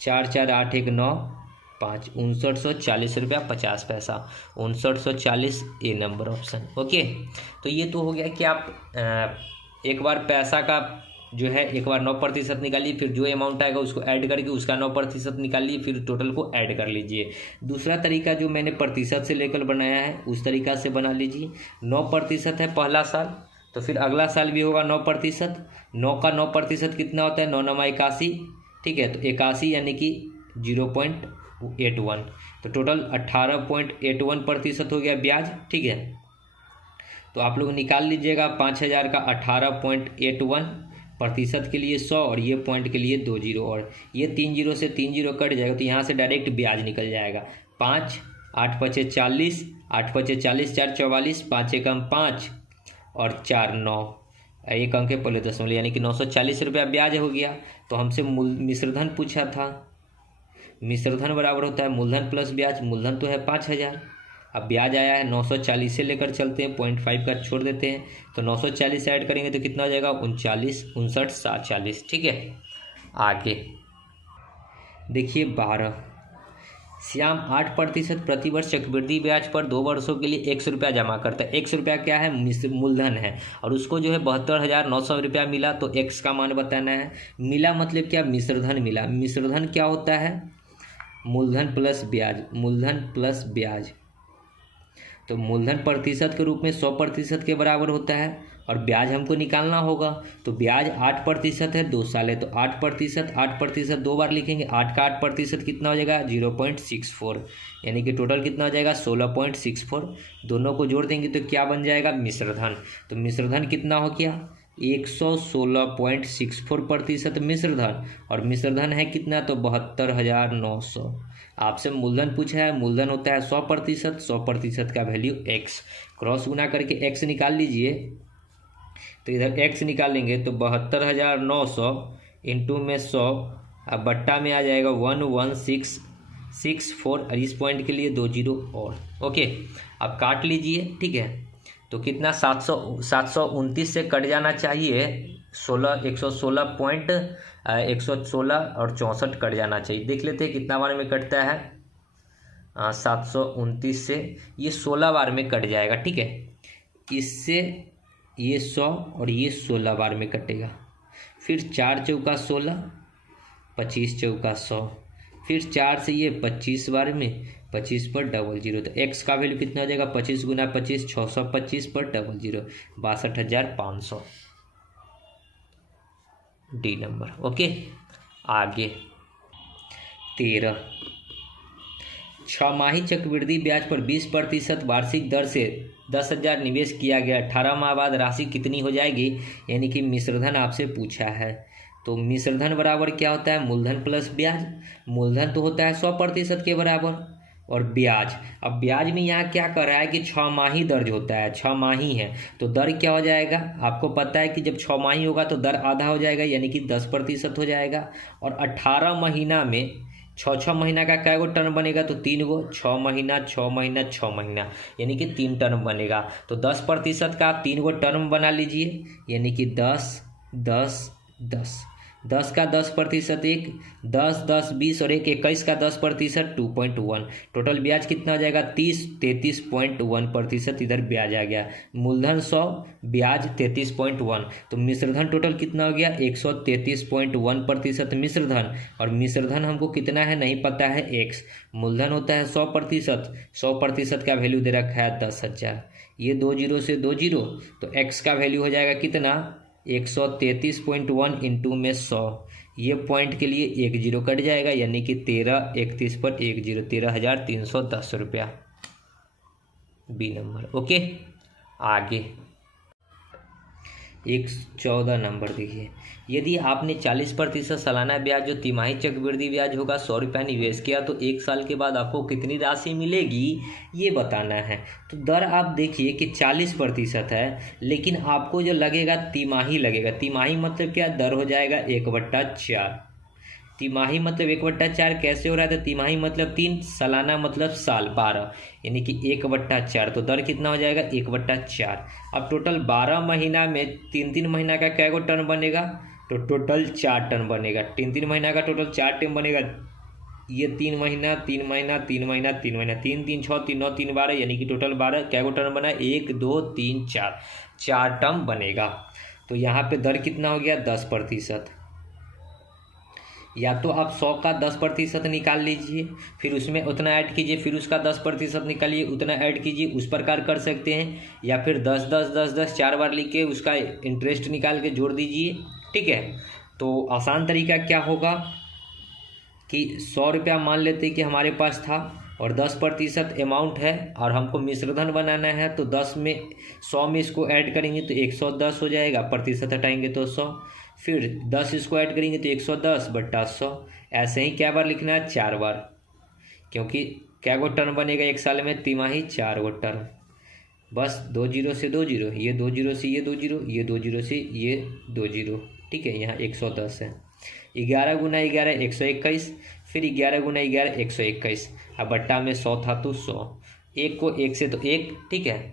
4 4 8 1 9 5, 5940 रुपया 50 पैसा। 5940 ए नंबर ऑप्शन। ओके, तो ये तो हो गया कि आप एक बार पैसा का जो है एक बार 9% निकालिए, फिर जो अमाउंट आएगा उसको ऐड करके उसका 9% निकालिए, फिर टोटल को ऐड कर लीजिए। दूसरा तरीका जो मैंने प्रतिशत से लेकर बनाया है उस तरीका से बना लीजिए। 9% है पहला साल, तो फिर अगला साल भी होगा 9%। 9 का 9% कितना होता है? 9 9 81, ठीक है, तो 81 यानी कि 0.81, तो टोटल 18.81% हो गया ब्याज। ठीक है, तो आप लोग निकाल लीजिएगा 5,000 का 18.81% के लिए 100, और ये पॉइंट के लिए 2 जीरो, और ये 3 जीरो से 3 जीरो कट जाएगा, तो यहाँ से डायरेक्ट ब्याज निकल जाएगा। 5 8 पचे 40, 8 पचे 40, 4 44, 5 एकम 5 और 4 9, एक अंक के पहले दशमलव, यानी कि 940 रुपया ब्याज हो गया। तो हमसे मिश्रधन पूछा था, मिश्रधन बराबर होता है मूलधन प्लस ब्याज। मूलधन तो है 5,000, अब ब्याज आया है 940 से लेकर चलते हैं, 0.5 का छोड़ देते हैं, तो 940 ऐड करेंगे तो कितना हो जाएगा? 39 59 740। ठीक है, आगे देखिए 12, श्याम 8% प्रतिवर्ष चक्रवृद्धि ब्याज पर 2 वर्षों के लिए 100 रुपया जमा करता है। 100 रुपया क्या है? मूलधन है, और उसको जो है 72,900 रुपया मिला, तो x का मान बताना है। मिला मतलब क्या? मिश्रधन मिला। मिश्रधन क्या होता है? मूलधन प्लस ब्याज। मूलधन प्लस ब्याज, तो मूलधन प्रतिशत के रूप में 100% के बराबर होता है, और ब्याज हमको निकालना होगा। तो ब्याज 8% है, 2 साल है, तो 8%, 8% 2 बार लिखेंगे। 8 का 8% कितना हो जाएगा? 0.64, यानी कि टोटल कितना हो जाएगा? 16.64। दोनों को जोड़ देंगे तो क्या बन जाएगा? मिश्रधन। तो मिश्रधन कितना हो गया? 116.64% मिश्रधन, और मिश्रधन है कितना? तो 72,900। आपसे मूलधन पूछा है, मूलधन होता है 100%, 100% का वैल्यू x, क्रॉस गुना करके x निकाल लीजिए, तो इधर x निकालेंगे तो 72,900 इंटू में 100, अब बट्टा में आ जाएगा 116 64 और इस पॉइंट के लिए 2 जीरो और। ओके, अब काट लीजिए। ठीक है, तो कितना 729 से कट जाना चाहिए 116 पॉइंट 116 और 64 कट जाना चाहिए। देख लेते हैं कितना बार में कटता है। 729 से ये 16 बार में कट जाएगा। ठीक है, इससे ये 100 और ये 16 बार में कटेगा। फिर 4 चौका 16, 25 चौका 100, फिर 4 से ये 25 बार में, 25 पर डबल जीरो। तो एक्स का वैल्यू कितना हो जाएगा 25 गुना 25 625 पर double zero 62,500 D number. Okay, आगे 13 छमाही चक्रवृद्धि ब्याज पर 20% वार्षिक दर से 10,000 निवेश किया गया, 18 माह बाद राशि कितनी हो जाएगी, यानी कि मिश्रधन आपसे पूछा है। तो मिश्रधन बराबर क्या होता है, मूलधन प्लस ब्याज। मूलधन तो होता है 100% के बराबर, और ब्याज, अब ब्याज में यहाँ क्या कर रहा है कि 6 माही दर्ज होता है, 6 माही है तो दर क्या हो जाएगा, आपको पता है कि जब 6 माही होगा तो दर आधा हो जाएगा, यानी कि 10% हो जाएगा। और 18 महीना में 6 महीना का कै गो टर्म बनेगा, तो 3 गो, 6 महीना 6 महीना 6 महीना, यानी कि 3 टर्म बनेगा। तो 10% का आप 3 गो टर्म बना लीजिए, यानी कि 10 10 10, 10 का 10% 1, 10 10 20 और 1 21 का 10% 2.1। टोटल ब्याज कितना हो जाएगा 33.1% इधर ब्याज आ गया। मूलधन 100, ब्याज 33.1, तो मिश्रधन टोटल कितना हो गया 133.1% मिश्रधन। और मिश्रधन हमको कितना है नहीं पता है x। मूलधन होता है 100%, 100% का वैल्यू दे रखा है 10,000। ये 2 जीरो से 2 जीरो, तो x का वैल्यू हो जाएगा कितना 133.1 इंटू में 100, ये पॉइंट के लिए 1 जीरो कट जाएगा, यानी कि 1331 पर 1 जीरो 13,310 रुपया बी नंबर। ओके, आगे 14 नंबर देखिए, यदि आपने 40% सालाना ब्याज जो तिमाही चक्रवृद्धि ब्याज होगा 100 रुपया निवेश किया, तो 1 साल के बाद आपको कितनी राशि मिलेगी ये बताना है। तो दर आप देखिए कि 40% है, लेकिन आपको जो लगेगा तिमाही लगेगा। तिमाही मतलब क्या, दर हो जाएगा 1/4। तिमाही मतलब 1/4 कैसे हो रहा है, तो तिमाही मतलब 3, सालाना मतलब साल 12, यानी कि 1/4, तो दर कितना हो जाएगा 1/4। अब टोटल 12 महीना में 3 महीना का कै गो टर्म बनेगा, तो टोटल 4 टर्म बनेगा। 3 महीना का टोटल 4 टर्म बनेगा। ये 3 महीना 3 महीना 3 महीना 3 महीना 3 3 6 3 9 3 12, यानी कि टोटल 12 कै गो टर्म बना 1 2 3 4, 4 टर्म बनेगा। तो यहाँ पे दर कितना हो गया 10%। या तो आप 100 का 10% निकाल लीजिए, फिर उसमें उतना ऐड कीजिए, फिर उसका 10% निकालिए, उतना ऐड कीजिए, उस प्रकार कर सकते हैं। या फिर 10 10 10 10 4 बार लिख के उसका इंटरेस्ट निकाल के जोड़ दीजिए। ठीक है, तो आसान तरीका क्या होगा कि 100 रुपया मान लेते कि हमारे पास था और 10% अमाउंट है और हमको मिश्रधन बनाना है, तो 10 में 100 में इसको ऐड करेंगे तो 110 हो जाएगा, प्रतिशत हटाएंगे तो 100, फिर 10 इसको ऐड करेंगे तो 110/100। ऐसे ही क्या बार लिखना है 4 बार, क्योंकि क्या गो टर्म बनेगा 1 साल में, तिमाही 4 गो टर्म। बस 2 जीरो से 2 जीरो, ये 2 जीरो से ये 2 जीरो, ये 2 जीरो से ये 2 जीरो। ठीक है, यहाँ 110 है। 11 गुना 11 121, फिर 11 गुना 11 121, अब बट्टा में 100 था तो 100, 1 को 1 से तो 1। ठीक है,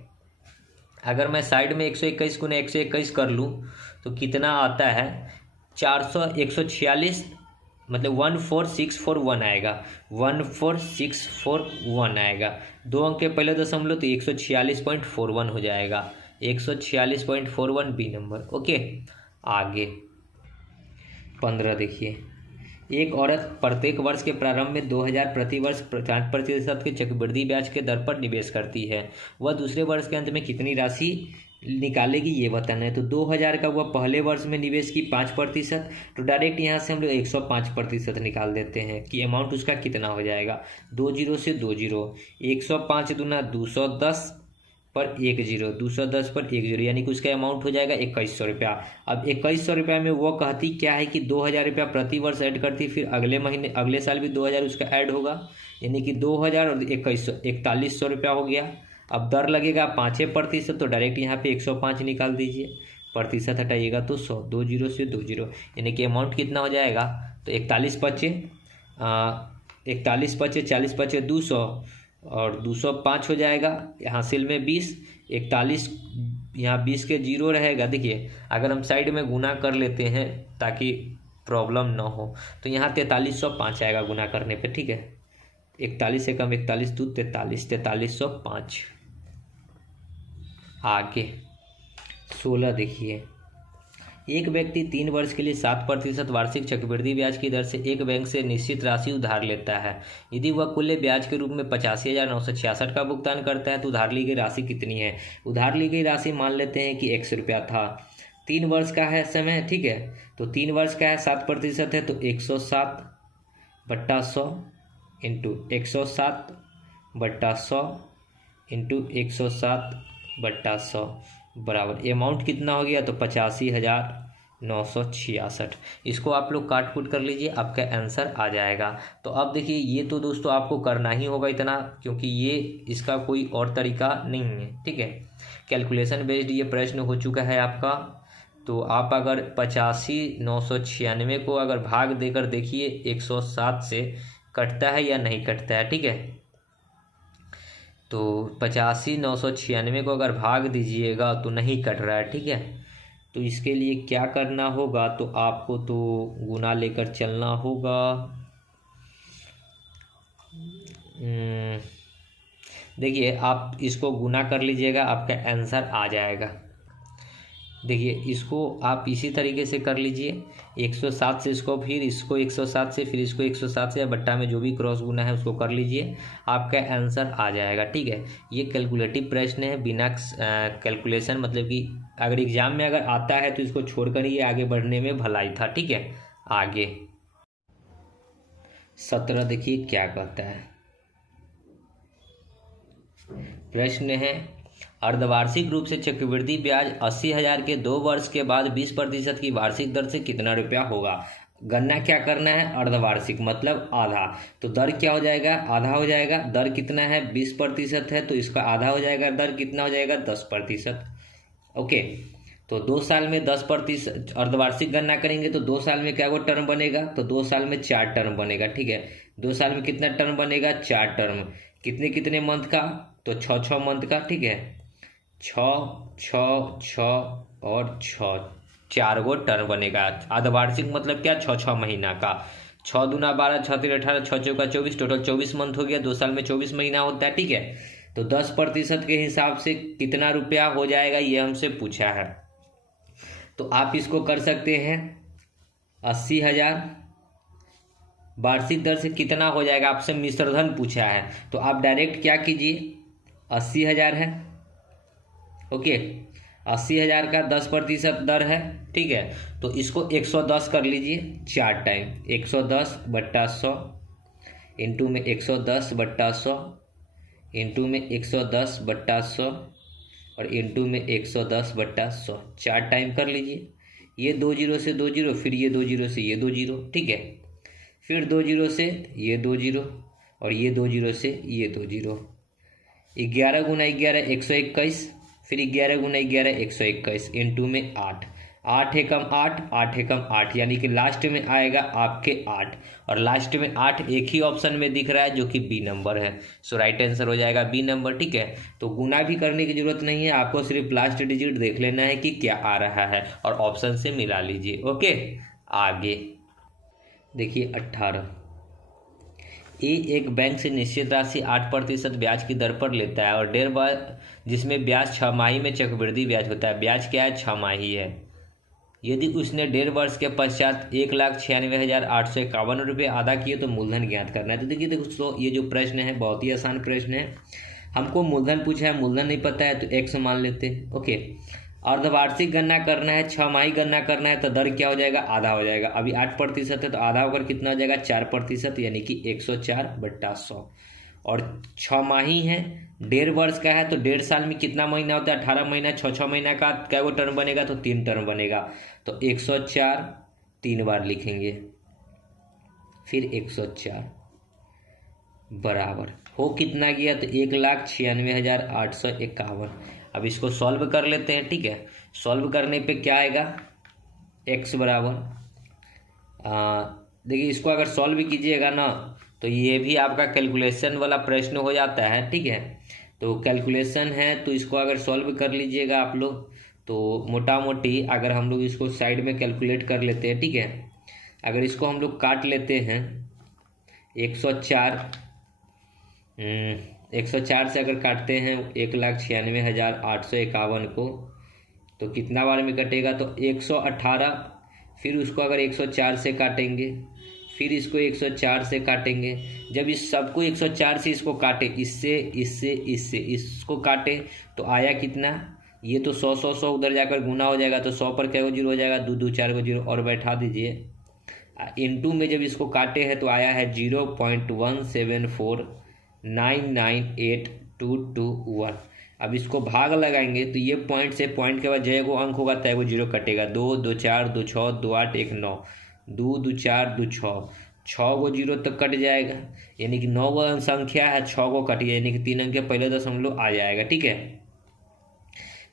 अगर मैं साइड में 121 गुना 121 कर लूँ तो कितना आता है 146, मतलब 14641 आएगा, 14641 आएगा। 2 अंक के पहले दशमलव तो 146.41 हो जाएगा, 146.41 बी नंबर। ओके, आगे 15 देखिए, एक औरत प्रत्येक वर्ष के प्रारंभ में 2000 प्रति वर्ष 50% के चक्रवृद्धि ब्याज के दर पर निवेश करती है। वह दूसरे वर्ष के अंत में कितनी राशि निकालेगी ये बताना है। तो 2000 का वह पहले वर्ष में निवेश की 5%, तो डायरेक्ट यहाँ से हम लोग 105% निकाल देते हैं कि अमाउंट उसका कितना हो जाएगा। 2 जीरो से 2 जीरो, 105 दूना 210 पर 1 जीरो, 210 पर 1 जीरो, यानी कि उसका अमाउंट हो जाएगा 2100 रुपया। अब 2100 रुपया में वो कहती क्या है कि 2000 रुपया प्रति वर्ष ऐड करती, फिर अगले महीने अगले साल भी 2000 उसका ऐड होगा, यानी कि 2000 और 2100 4100 रुपया हो गया। अब दर लगेगा 5%, तो डायरेक्ट यहाँ पे 105 निकाल दीजिए, प्रतिशत हटाइएगा तो 100, 2 जीरो से 2 जीरो, यानी कि अमाउंट कितना हो जाएगा, तो 41 बचे 41 पचे 40 पचे 200 और 205 हो जाएगा। हासिल में 20, 41 यहाँ 20 के जीरो रहेगा। देखिए अगर हम साइड में गुना कर लेते हैं ताकि प्रॉब्लम ना हो, तो यहाँ 4305 आएगा गुना करने पे। ठीक है, 41 से कम 41 दूध 43, 4305। आगे 16 देखिए, एक व्यक्ति 3 वर्ष के लिए 7% वार्षिक चक्रवृद्धि ब्याज की दर से एक बैंक से निश्चित राशि उधार लेता है। यदि वह कुल ब्याज के रूप में 85,966 का भुगतान करता है तो उधार ली गई राशि कितनी है। उधार ली गई राशि मान लेते हैं कि 100 रुपया था। 3 वर्ष का है समय, ठीक है, तो 3 वर्ष का है 7% है, तो 107/100 इंटू 107/100 इंटू 107/100 बराबर अमाउंट कितना हो गया, तो 85,966। इसको आप लोग काट कूट कर लीजिए, आपका आंसर आ जाएगा। तो अब देखिए ये तो दोस्तों आपको करना ही होगा इतना, क्योंकि ये इसका कोई और तरीका नहीं है। ठीक है, कैलकुलेशन बेस्ड ये प्रश्न हो चुका है आपका। तो आप अगर 85,996 को अगर भाग देकर देखिए 107 से कटता है या नहीं कटता है। ठीक है, तो 85,996 को अगर भाग दीजिएगा तो नहीं कट रहा है। ठीक है, तो इसके लिए क्या करना होगा, तो आपको तो गुना लेकर चलना होगा। देखिए आप इसको गुना कर लीजिएगा, आपका आंसर आ जाएगा। देखिए इसको आप इसी तरीके से कर लीजिए, 107 से इसको, फिर इसको 107 से, फिर इसको 107 से, या बट्टा में जो भी क्रॉस गुना है उसको कर लीजिए, आपका आंसर आ जाएगा। ठीक है, ये कैलकुलेटिव प्रश्न है, बिना कैलकुलेशन, मतलब कि अगर एग्जाम में अगर आता है तो इसको छोड़कर ही आगे बढ़ने में भलाई था। ठीक है, आगे 17 देखिए क्या कहता है। प्रश्न है, अर्धवार्षिक रूप से चक्रवृद्धि ब्याज 80,000 के 2 वर्ष के बाद 20% की वार्षिक दर से कितना रुपया होगा। गणना क्या करना है, अर्धवार्षिक मतलब आधा, तो दर क्या हो जाएगा, आधा हो जाएगा। दर कितना है, 20% है, तो इसका आधा हो जाएगा। दर कितना हो जाएगा, 10%। ओके, तो 2 साल में 10% अर्धवार्षिक गणना करेंगे तो 2 साल में क्या वो टर्म बनेगा, तो 2 साल में 4 टर्म बनेगा। ठीक है, 2 साल में कितना टर्म बनेगा, 4 टर्म। कितने कितने मंथ का, तो 6 मंथ का। ठीक है, 6 और 6, 4 गो टर्म बनेगा। अर्धवार्षिक मतलब क्या, 6 महीना का। 6 दूना 12, 6 तीन 18, 6 चौका 24, टोटल 24 मंथ हो गया। 2 साल में 24 महीना होता है। ठीक है, तो 10% के हिसाब से कितना रुपया हो जाएगा ये हमसे पूछा है। तो आप इसको कर सकते हैं 80,000 वार्षिक दर से कितना हो जाएगा, आपसे मिश्रधन पूछा है, तो आप डायरेक्ट क्या कीजिए, 80,000 है। ओके, 80,000 का 10% दर है। ठीक है, तो इसको 110 कर लीजिए 4 टाइम, 110/100 इंटू में 110/100 इंटू में 110/100 और इंटू में 110/100, 4 टाइम कर लीजिए। ये 2 जीरो से 2 जीरो, फिर ये 2 जीरो से ये 2 जीरो। ठीक है, फिर 2 जीरो से ये 2 जीरो और ये 2 जीरो से ये 2 जीरो। 11 गुना 11 121, फिर 11 गुना 11 121 इंटू में 8, 8 एकम 8, 8 एकम 8, यानी कि लास्ट में आएगा आपके 8, और लास्ट में 8 एक ही ऑप्शन में दिख रहा है जो कि बी नंबर है। सो राइट आंसर हो जाएगा बी नंबर। ठीक है, तो गुना भी करने की जरूरत नहीं है, आपको सिर्फ लास्ट डिजिट देख लेना है कि क्या आ रहा है और ऑप्शन से मिला लीजिए। ओके, आगे देखिए 18, ए एक बैंक से निश्चित राशि 8% ब्याज की दर पर लेता है और 1.5 बार, जिसमें ब्याज 6 माही में चक्रवृद्धि ब्याज होता है। ब्याज क्या है, 6 माही है। यदि उसने 1.5 वर्ष के पश्चात 1,96,851 रुपये अदा किए तो मूलधन ज्ञात करना है। तो देखिए दोस्तों, ये जो प्रश्न है बहुत ही आसान प्रश्न है। हमको मूलधन पूछा है, मूलधन नहीं पता है तो x मान लेते हैं। ओके, अर्धवार्षिक गणना करना है, 6 माही गणना करना है, तो दर क्या हो जाएगा, आधा हो जाएगा। अभी 8% है तो आधा होकर कितना हो जाएगा, 4%, यानी कि 104/100। और 6 माही है, 1.5 वर्ष का है, तो 1.5 साल में कितना महीना होता है, 18 महीना। 6 महीना का क्या वो टर्म बनेगा, तो 3 टर्म बनेगा। तो 104 3 बार लिखेंगे, फिर 104 बराबर हो कितना गया, तो 1,96,851। अब इसको सॉल्व कर लेते हैं। ठीक है, सॉल्व करने पे क्या आएगा, x बराबर, देखिए इसको अगर सॉल्व कीजिएगा ना तो ये भी आपका कैलकुलेशन वाला प्रश्न हो जाता है, ठीक है। तो कैलकुलेशन है तो इसको अगर सॉल्व कर लीजिएगा आप लोग, तो मोटा मोटी अगर हम लोग इसको साइड में कैलकुलेट कर लेते हैं, ठीक है। अगर इसको हम लोग काट लेते हैं 104 से अगर काटते हैं 1,96,851 को, तो कितना बार में कटेगा, तो 118। फिर उसको अगर 104 से काटेंगे, फिर इसको 104 से काटेंगे। जब इस सबको 104 से इसको काटे, इसको काटे, तो आया कितना, ये तो 100 उधर जाकर गुना हो जाएगा, तो 100 पर क्या को जीरो हो जाएगा, 2 2 4 को जीरो और बैठा दीजिए। इनटू में जब इसको काटे हैं तो आया है 0.17499822 अब इसको भाग लगाएंगे तो ये पॉइंट से पॉइंट के बाद जय को अंक होगा तय को जीरो कटेगा। 2 2 4 2 6 2 8 1 9 2 2 4 2 6 को जीरो तक कट जाएगा, यानी कि 9 को संख्या है, 6 को कट गया, यानी कि 3 अंक के पहले दशमलव आ जाएगा, ठीक है।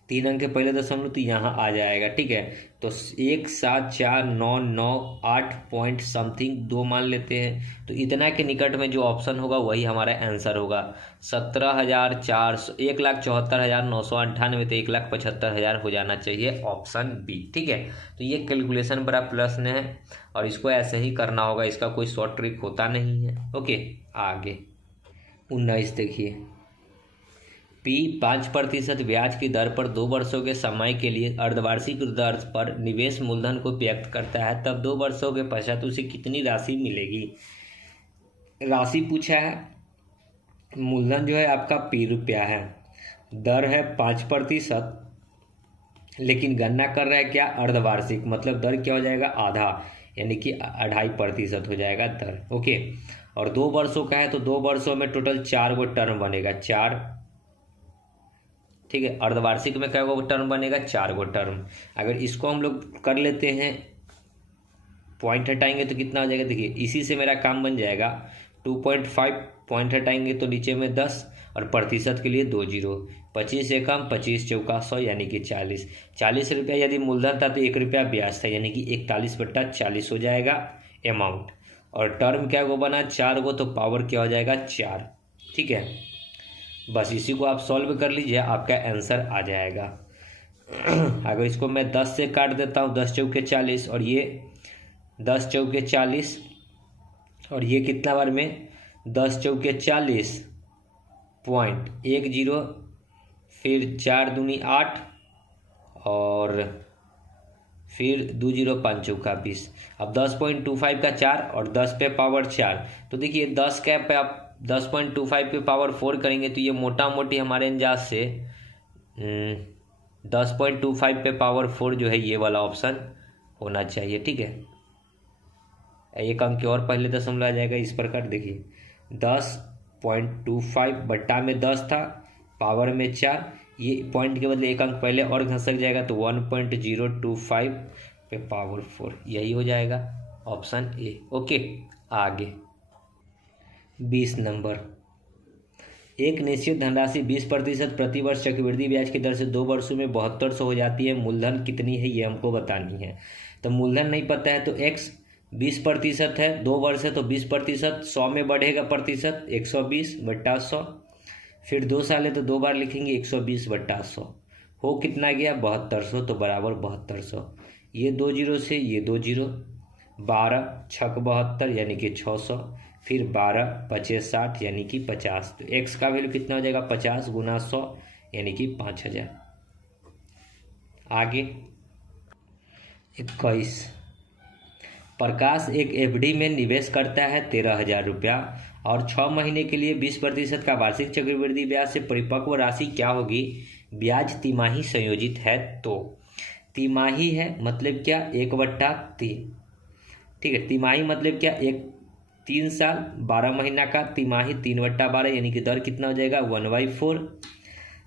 3 अंक के पहले दशमलव तो यहाँ आ जाएगा, ठीक है। तो 17499 पॉइंट समथिंग 2 मान लेते हैं, तो इतना के निकट में जो ऑप्शन होगा वही हमारा आंसर होगा। 1,74,998 तो 1,75,000 हो जाना चाहिए ऑप्शन बी, ठीक है। तो ये कैलकुलेशन बड़ा प्रश्न है और इसको ऐसे ही करना होगा, इसका कोई शॉर्ट ट्रिक होता नहीं है। ओके, आगे 19 देखिए। P 5% ब्याज की दर पर 2 वर्षों के समय के लिए अर्धवार्षिक दर पर निवेश मूलधन को व्यक्त करता है, तब 2 वर्षों के पश्चात उसे कितनी राशि मिलेगी। राशि पूछा है, मूलधन जो है आपका ₹P है, दर है 5%, लेकिन गणना कर रहा है क्या, अर्धवार्षिक, मतलब दर क्या हो जाएगा, आधा, यानी कि 2.5% हो जाएगा दर। ओके, और 2 वर्षों का है तो 2 वर्षों में टोटल 4 गो टर्म बनेगा, 4, ठीक है। अर्धवार्षिक में क्या गो टर्म बनेगा, 4 गो टर्म। अगर इसको हम लोग कर लेते हैं, पॉइंट हटाएंगे तो कितना हो जाएगा, देखिए इसी से मेरा काम बन जाएगा। 2.5 पॉइंट हटाएंगे तो नीचे में 10 और प्रतिशत के लिए 2 जीरो, 25 एकम 25 चौका 100 यानी कि 40। 40 रुपया यदि मूलधन था तो ₹1 ब्याज था, यानी कि 41/40 हो जाएगा अमाउंट। और टर्म क्या गो बना, 4 गो, तो पावर क्या हो जाएगा, 4, ठीक है। बस इसी को आप सॉल्व कर लीजिए, आपका आंसर आ जाएगा। अगर इसको मैं 10 से काट देता हूँ, 10 चौके 40 और ये 10 चौके 40 और ये कितना बार में 10 चौके 40.10, फिर 4 दूनी 8 और फिर 2 0 5 चौका 20। अब 10.25 का 4 और 10 पे पावर 4, तो देखिए 10 के पे आप 10.25 पे पावर 4 करेंगे तो ये मोटा मोटी हमारे अंदाज से 10.25 पे पावर 4 जो है ये वाला ऑप्शन होना चाहिए, ठीक है। एक अंक के और पहले दशमलव आ जाएगा, इस प्रकार देखिए 10.25 बट्टा में 10 था, पावर में 4, ये पॉइंट के बदले एक अंक पहले और घसक जाएगा तो 1.025 पे पावर 4, यही हो जाएगा ऑप्शन ए। ओके, आगे 20 नंबर। एक निश्चित धनराशि 20% प्रतिवर्ष चक्रवृद्धि ब्याज की दर से 2 वर्षों में 7200 हो जाती है, मूलधन कितनी है ये हमको बतानी है। तो मूलधन नहीं पता है तो x 20% है, 2 वर्ष है तो 20%, 100 में बढ़ेगा प्रतिशत, 120/100, फिर 2 साल है तो 2 बार लिखेंगे 120/100, हो कितना गया 7200, तो बराबर 7200, ये 2 जीरो से ये 2 जीरो, 12 6 72 यानी कि 600, फिर 12 25 60 यानी कि 50, तो x का वैल्यू कितना हो जाएगा 50 गुना 100 यानी कि 5000। आगे 21। प्रकाश एक एफडी में निवेश करता है 13,000 रुपया और 6 महीने के लिए 20% का वार्षिक चक्रवृद्धि ब्याज से परिपक्व राशि क्या होगी। ब्याज तिमाही संयोजित है, तो तिमाही है मतलब क्या 1/3, ठीक है। तिमाही मतलब क्या 3 साल 12 महीना का तिमाही 3/12 यानी कि दर कितना हो जाएगा 1/4।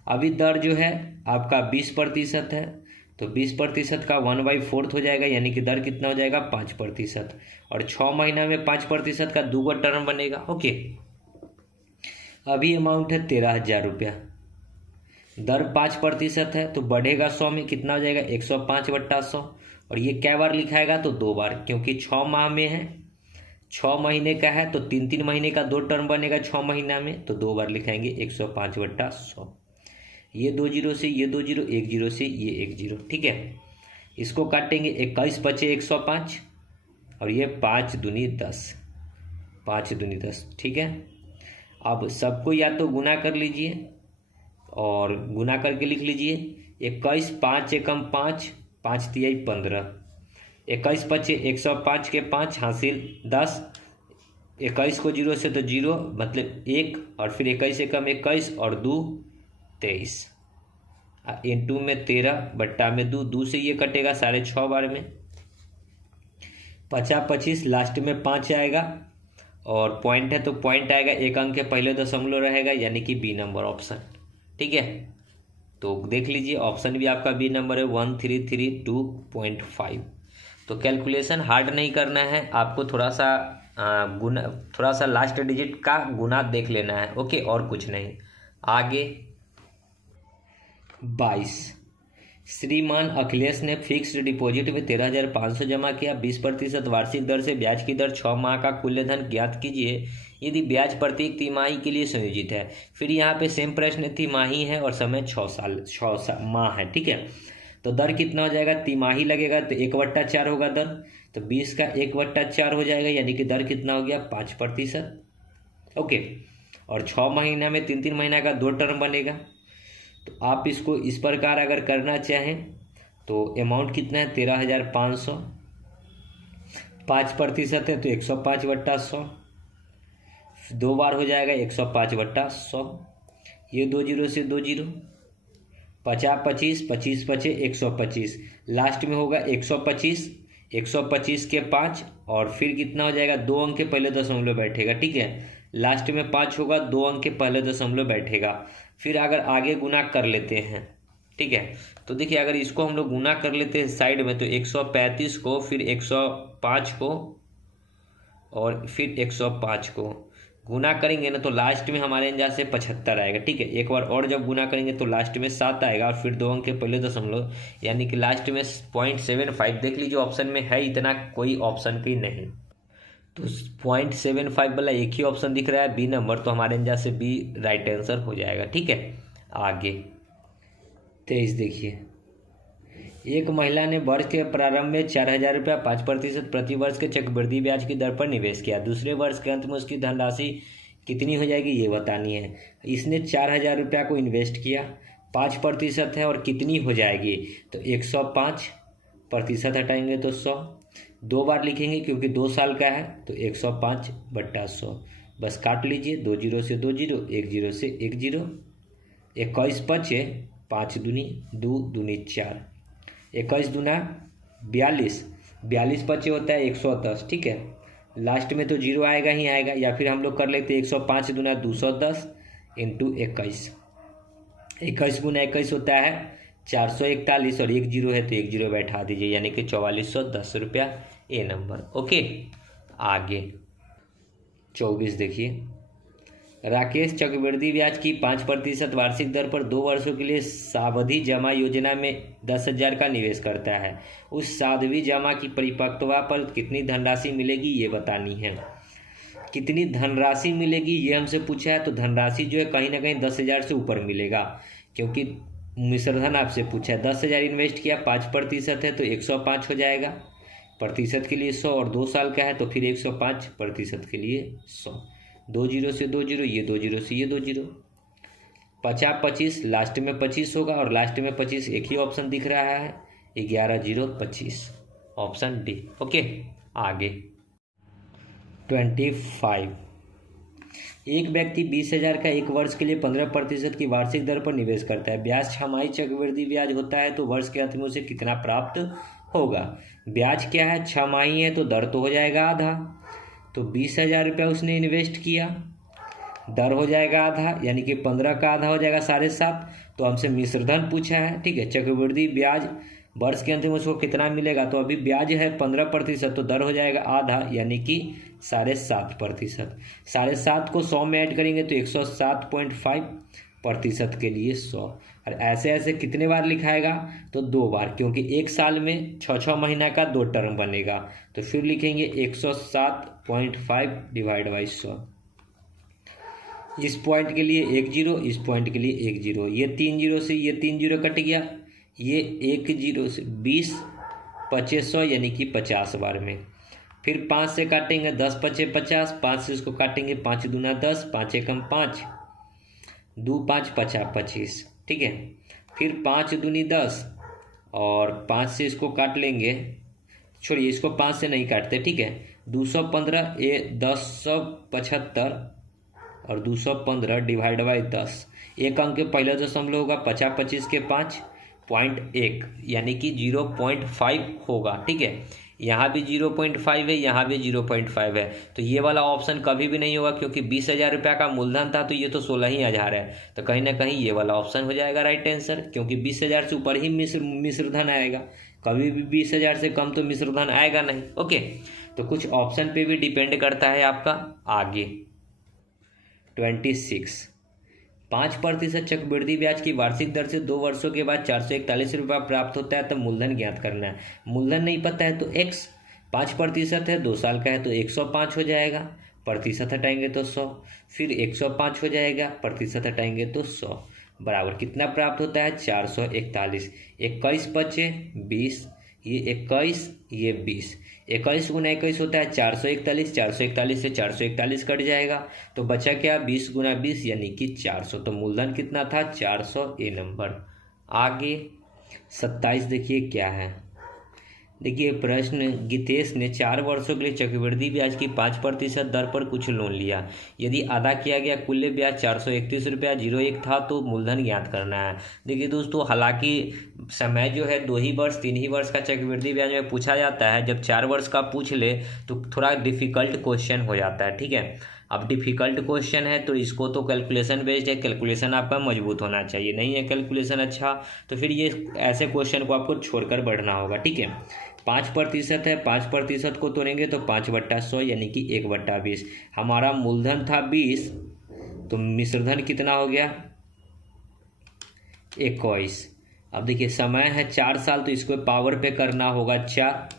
अभी दर जो है आपका 20% है तो 20% का 1/4 हो जाएगा यानी कि दर कितना हो जाएगा 5%, और 6 महीना में 5% का 2 टर्म बनेगा। ओके, अभी अमाउंट है 13,000 रुपया, दर 5% है तो बढ़ेगा 100 में कितना हो जाएगा 105/100, और ये क्या बार लिखाएगा तो 2 बार, क्योंकि 6 माह में है 6 महीने का है तो 3-3 महीने का 2 टर्म बनेगा 6 महीना में, तो 2 बार लिखाएंगे 105/100। ये 2 जीरो से ये 2 जीरो, 1 जीरो से ये 1 जीरो, ठीक है। इसको काटेंगे, 21 बचे 105 और ये 5 दूनी 10, 5 दूनी 10, ठीक है। अब सबको या तो गुना कर लीजिए और गुना करके लिख लीजिए 21, 5 एकम 5, 5 तिहाई 15, 21 बचे 105 के 5 हासिल 10, 21 को 0 से तो 0 मतलब 1 और फिर 21 एकम 21 और 2 23, इंटू में 13 बट्टा में 2 से ये कटेगा 6.5 बार में, 50-25 लास्ट में 5 आएगा और पॉइंट है तो पॉइंट आएगा, एक अंक के पहले दशमलव रहेगा यानी कि बी नंबर ऑप्शन, ठीक है। तो देख लीजिए ऑप्शन भी आपका बी नंबर है 1332.5। तो कैलकुलेशन हार्ड नहीं करना है आपको, थोड़ा सा लास्ट डिजिट का गुना देख लेना है, ओके, और कुछ नहीं। आगे 22, श्रीमान अखिलेश ने फिक्स्ड डिपॉजिट में 13,500 जमा किया, 20% वार्षिक दर से ब्याज की दर, 6 माह का कुल धन ज्ञात कीजिए यदि ब्याज प्रत्येक तिमाही के लिए संयोजित है। फिर यहाँ पे सेम प्रश्न, तिमाही है और समय 6 माह है, ठीक है। तो दर कितना हो जाएगा, तिमाही लगेगा तो 1/4 होगा दर, तो 20 का 1/4 हो जाएगा यानी कि दर कितना हो गया 5%, ओके। और 6 महीना में 3-3 महीना का 2 टर्म बनेगा। तो आप इसको इस प्रकार अगर करना चाहें तो अमाउंट कितना है 13,500, 5% है तो 105/100, 2 बार हो जाएगा 105/100, ये 2 जीरो से 2 जीरो, 50-25, 25 बचे 125, लास्ट में होगा 125, 125 के 5 और फिर कितना हो जाएगा 2 अंक के पहले दशमलव बैठेगा, ठीक है। लास्ट में 5 होगा, 2 अंक के पहले दशमलव बैठेगा। फिर अगर आगे गुना कर लेते हैं, ठीक है, तो देखिए अगर इसको हम लोग गुना कर लेते हैं साइड में तो 135 को, फिर 105 को और फिर 105 को गुना करेंगे ना तो लास्ट में हमारे यहाँ से 75 आएगा, ठीक है। एक बार और जब गुना करेंगे तो लास्ट में 7 आएगा और फिर 2 अंक के पहले दशमलव यानी कि लास्ट में 0.75। देख लीजिए ऑप्शन में है इतना, कोई ऑप्शन की नहीं, तो 0.75 वाला एक ही ऑप्शन दिख रहा है बी नंबर, तो हमारे यहाँ से बी राइट आंसर हो जाएगा, ठीक है। आगे 23 देखिए, एक महिला ने वर्ष के प्रारंभ में 4,000 रुपया 5% प्रति वर्ष के चक्रवृद्धि ब्याज की दर पर निवेश किया। दूसरे वर्ष के अंत में उसकी धनराशि कितनी हो जाएगी ये बतानी है। इसने 4,000 रुपया को इन्वेस्ट किया, 5% है और कितनी हो जाएगी तो 105% हटाएंगे तो 100, 2 बार लिखेंगे क्योंकि 2 साल का है तो 105/100, बस काट लीजिए, 2 जीरो से 2 जीरो, 1 जीरो से 1 जीरो, 21 बचे 5 दूनी 2 दूनी 4, 21 दूना 42, 42 बचे होता है 110, ठीक है। लास्ट में तो 0 आएगा ही आएगा, या फिर हम लोग कर लेते 105 दूना 210 इंटू 21, 21 गुना 21 होता है 441 और 1 जीरो है तो 1 जीरो बैठा दीजिए यानी कि 4410 रुपया ए नंबर, ओके। आगे 24 देखिए, राकेश चक्रवृद्धि ब्याज की 5% वार्षिक दर पर 2 वर्षों के लिए सावधि जमा योजना में 10,000 का निवेश करता है। उस सावधि जमा की परिपक्वता पर कितनी धनराशि मिलेगी ये बतानी है। कितनी धनराशि मिलेगी ये हमसे पूछा है, तो धनराशि जो है कहीं ना कहीं 10,000 से ऊपर मिलेगा, क्योंकि मिश्रधन आपसे पूछा है। 10,000 इन्वेस्ट किया, 5% है तो 105 हो जाएगा, प्रतिशत के लिए 100 और 2 साल का है तो फिर 105% के लिए 100, 2 जीरो से 2 जीरो, ये 2 जीरो से ये 2 जीरो, 50-25 लास्ट में 25 होगा और लास्ट में 25 एक ही ऑप्शन दिख रहा है 11/0/25, ऑप्शन डी, ओके। आगे 25, एक व्यक्ति 20,000 का 1 वर्ष के लिए 15% की वार्षिक दर पर निवेश करता है। ब्याज छमाही चक्रवृद्धि ब्याज होता है तो वर्ष के अंत में उसे कितना प्राप्त होगा। ब्याज क्या है, छमाही है तो दर तो हो जाएगा आधा, तो 20,000 रुपया उसने इन्वेस्ट किया, दर हो जाएगा आधा यानी कि 15 का आधा हो जाएगा 7.5। तो हमसे मिश्रधन पूछा है, ठीक है। चक्रवृद्धि ब्याज वर्ष के अंत में उसको कितना मिलेगा, तो अभी ब्याज है 15% तो दर हो जाएगा आधा यानी कि 7.5%। 7.5 को 100 में ऐड करेंगे तो 107.5 प्रतिशत के लिए 100। और ऐसे ऐसे कितने बार लिखाएगा, तो 2 बार, क्योंकि एक साल में 6 महीना का 2 टर्म बनेगा। तो फिर लिखेंगे 107.5 डिवाइड बाई 100। इस पॉइंट के लिए 1 जीरो, इस पॉइंट के लिए 1 जीरो, ये 3 जीरो से ये 3 जीरो कट गया, ये 1 जीरो से 20 पचे 100 यानी कि 50 बार में। फिर 5 से काटेंगे 10 पचे 50, 5 से इसको काटेंगे 5 दूना 10, 5 एकम 5, 2 5 50 25, ठीक है। फिर 5 दूनी 10 और 5 से इसको काट लेंगे, छोड़िए इसको 5 से नहीं काटते, ठीक है। 215 ये 1075 और 215 डिवाइड बाई 10, एक अंक के पहले दशमलव होगा, 50 25 के 5.1 यानी कि 0.5 होगा, ठीक है। यहाँ भी 0.5 है, यहाँ भी 0.5 है। तो ये वाला ऑप्शन कभी भी नहीं होगा, क्योंकि 20,000 रुपये का मूलधन था, तो ये तो 16,000 है। तो कहीं ना कहीं ये वाला ऑप्शन हो जाएगा राइट आंसर, क्योंकि 20,000 से ऊपर ही मिश्र धन आएगा। कभी भी 20,000 से कम तो मिश्र धन आएगा नहीं। ओके, तो कुछ ऑप्शन पे भी डिपेंड करता है आपका। आगे 26, 5% चक्रवृद्धि ब्याज की वार्षिक दर से 2 वर्षों के बाद 441 रुपया प्राप्त होता है, तो मूलधन ज्ञात करना है। मूलधन नहीं पता है तो x, 5% है, 2 साल का है तो 105 हो जाएगा, प्रतिशत हटाएंगे तो 100, फिर 105 हो जाएगा, प्रतिशत हटाएंगे तो 100, बराबर कितना प्राप्त होता है 441। 21 पचे 20, ये 21 ये 20, 21 गुना 21 होता है 441, 441 से 441 कट जाएगा, तो बचा क्या 20 गुना 20 यानी कि 400। तो मूलधन कितना था 400, ए नंबर। आगे 27 देखिए क्या है। देखिए प्रश्न, गीतेश ने 4 वर्षों के लिए चक्रवृद्धि ब्याज की 5% दर पर कुछ लोन लिया। यदि अदा किया गया कुल ब्याज 431 रुपया 01 था तो मूलधन ज्ञात करना है। देखिए दोस्तों, हालांकि समय जो है 2 ही वर्ष 3 ही वर्ष का चक्रवृद्धि ब्याज में पूछा जाता है। जब 4 वर्ष का पूछ ले तो थोड़ा डिफिकल्ट क्वेश्चन हो जाता है, ठीक है। अब डिफिकल्ट क्वेश्चन है तो इसको तो कैलकुलेशन बेस्ड है, कैलकुलेशन आपका मजबूत होना चाहिए। नहीं है कैलकुलेशन अच्छा तो फिर ये ऐसे क्वेश्चन को आपको छोड़कर बढ़ना होगा, ठीक है। 5% है, 5% को तोड़ेंगे तो 5/100 यानी कि 1/20। हमारा मूलधन था 20, तो मिश्रधन कितना हो गया 21। अब देखिए समय है 4 साल, तो इसको पावर पे करना होगा 4।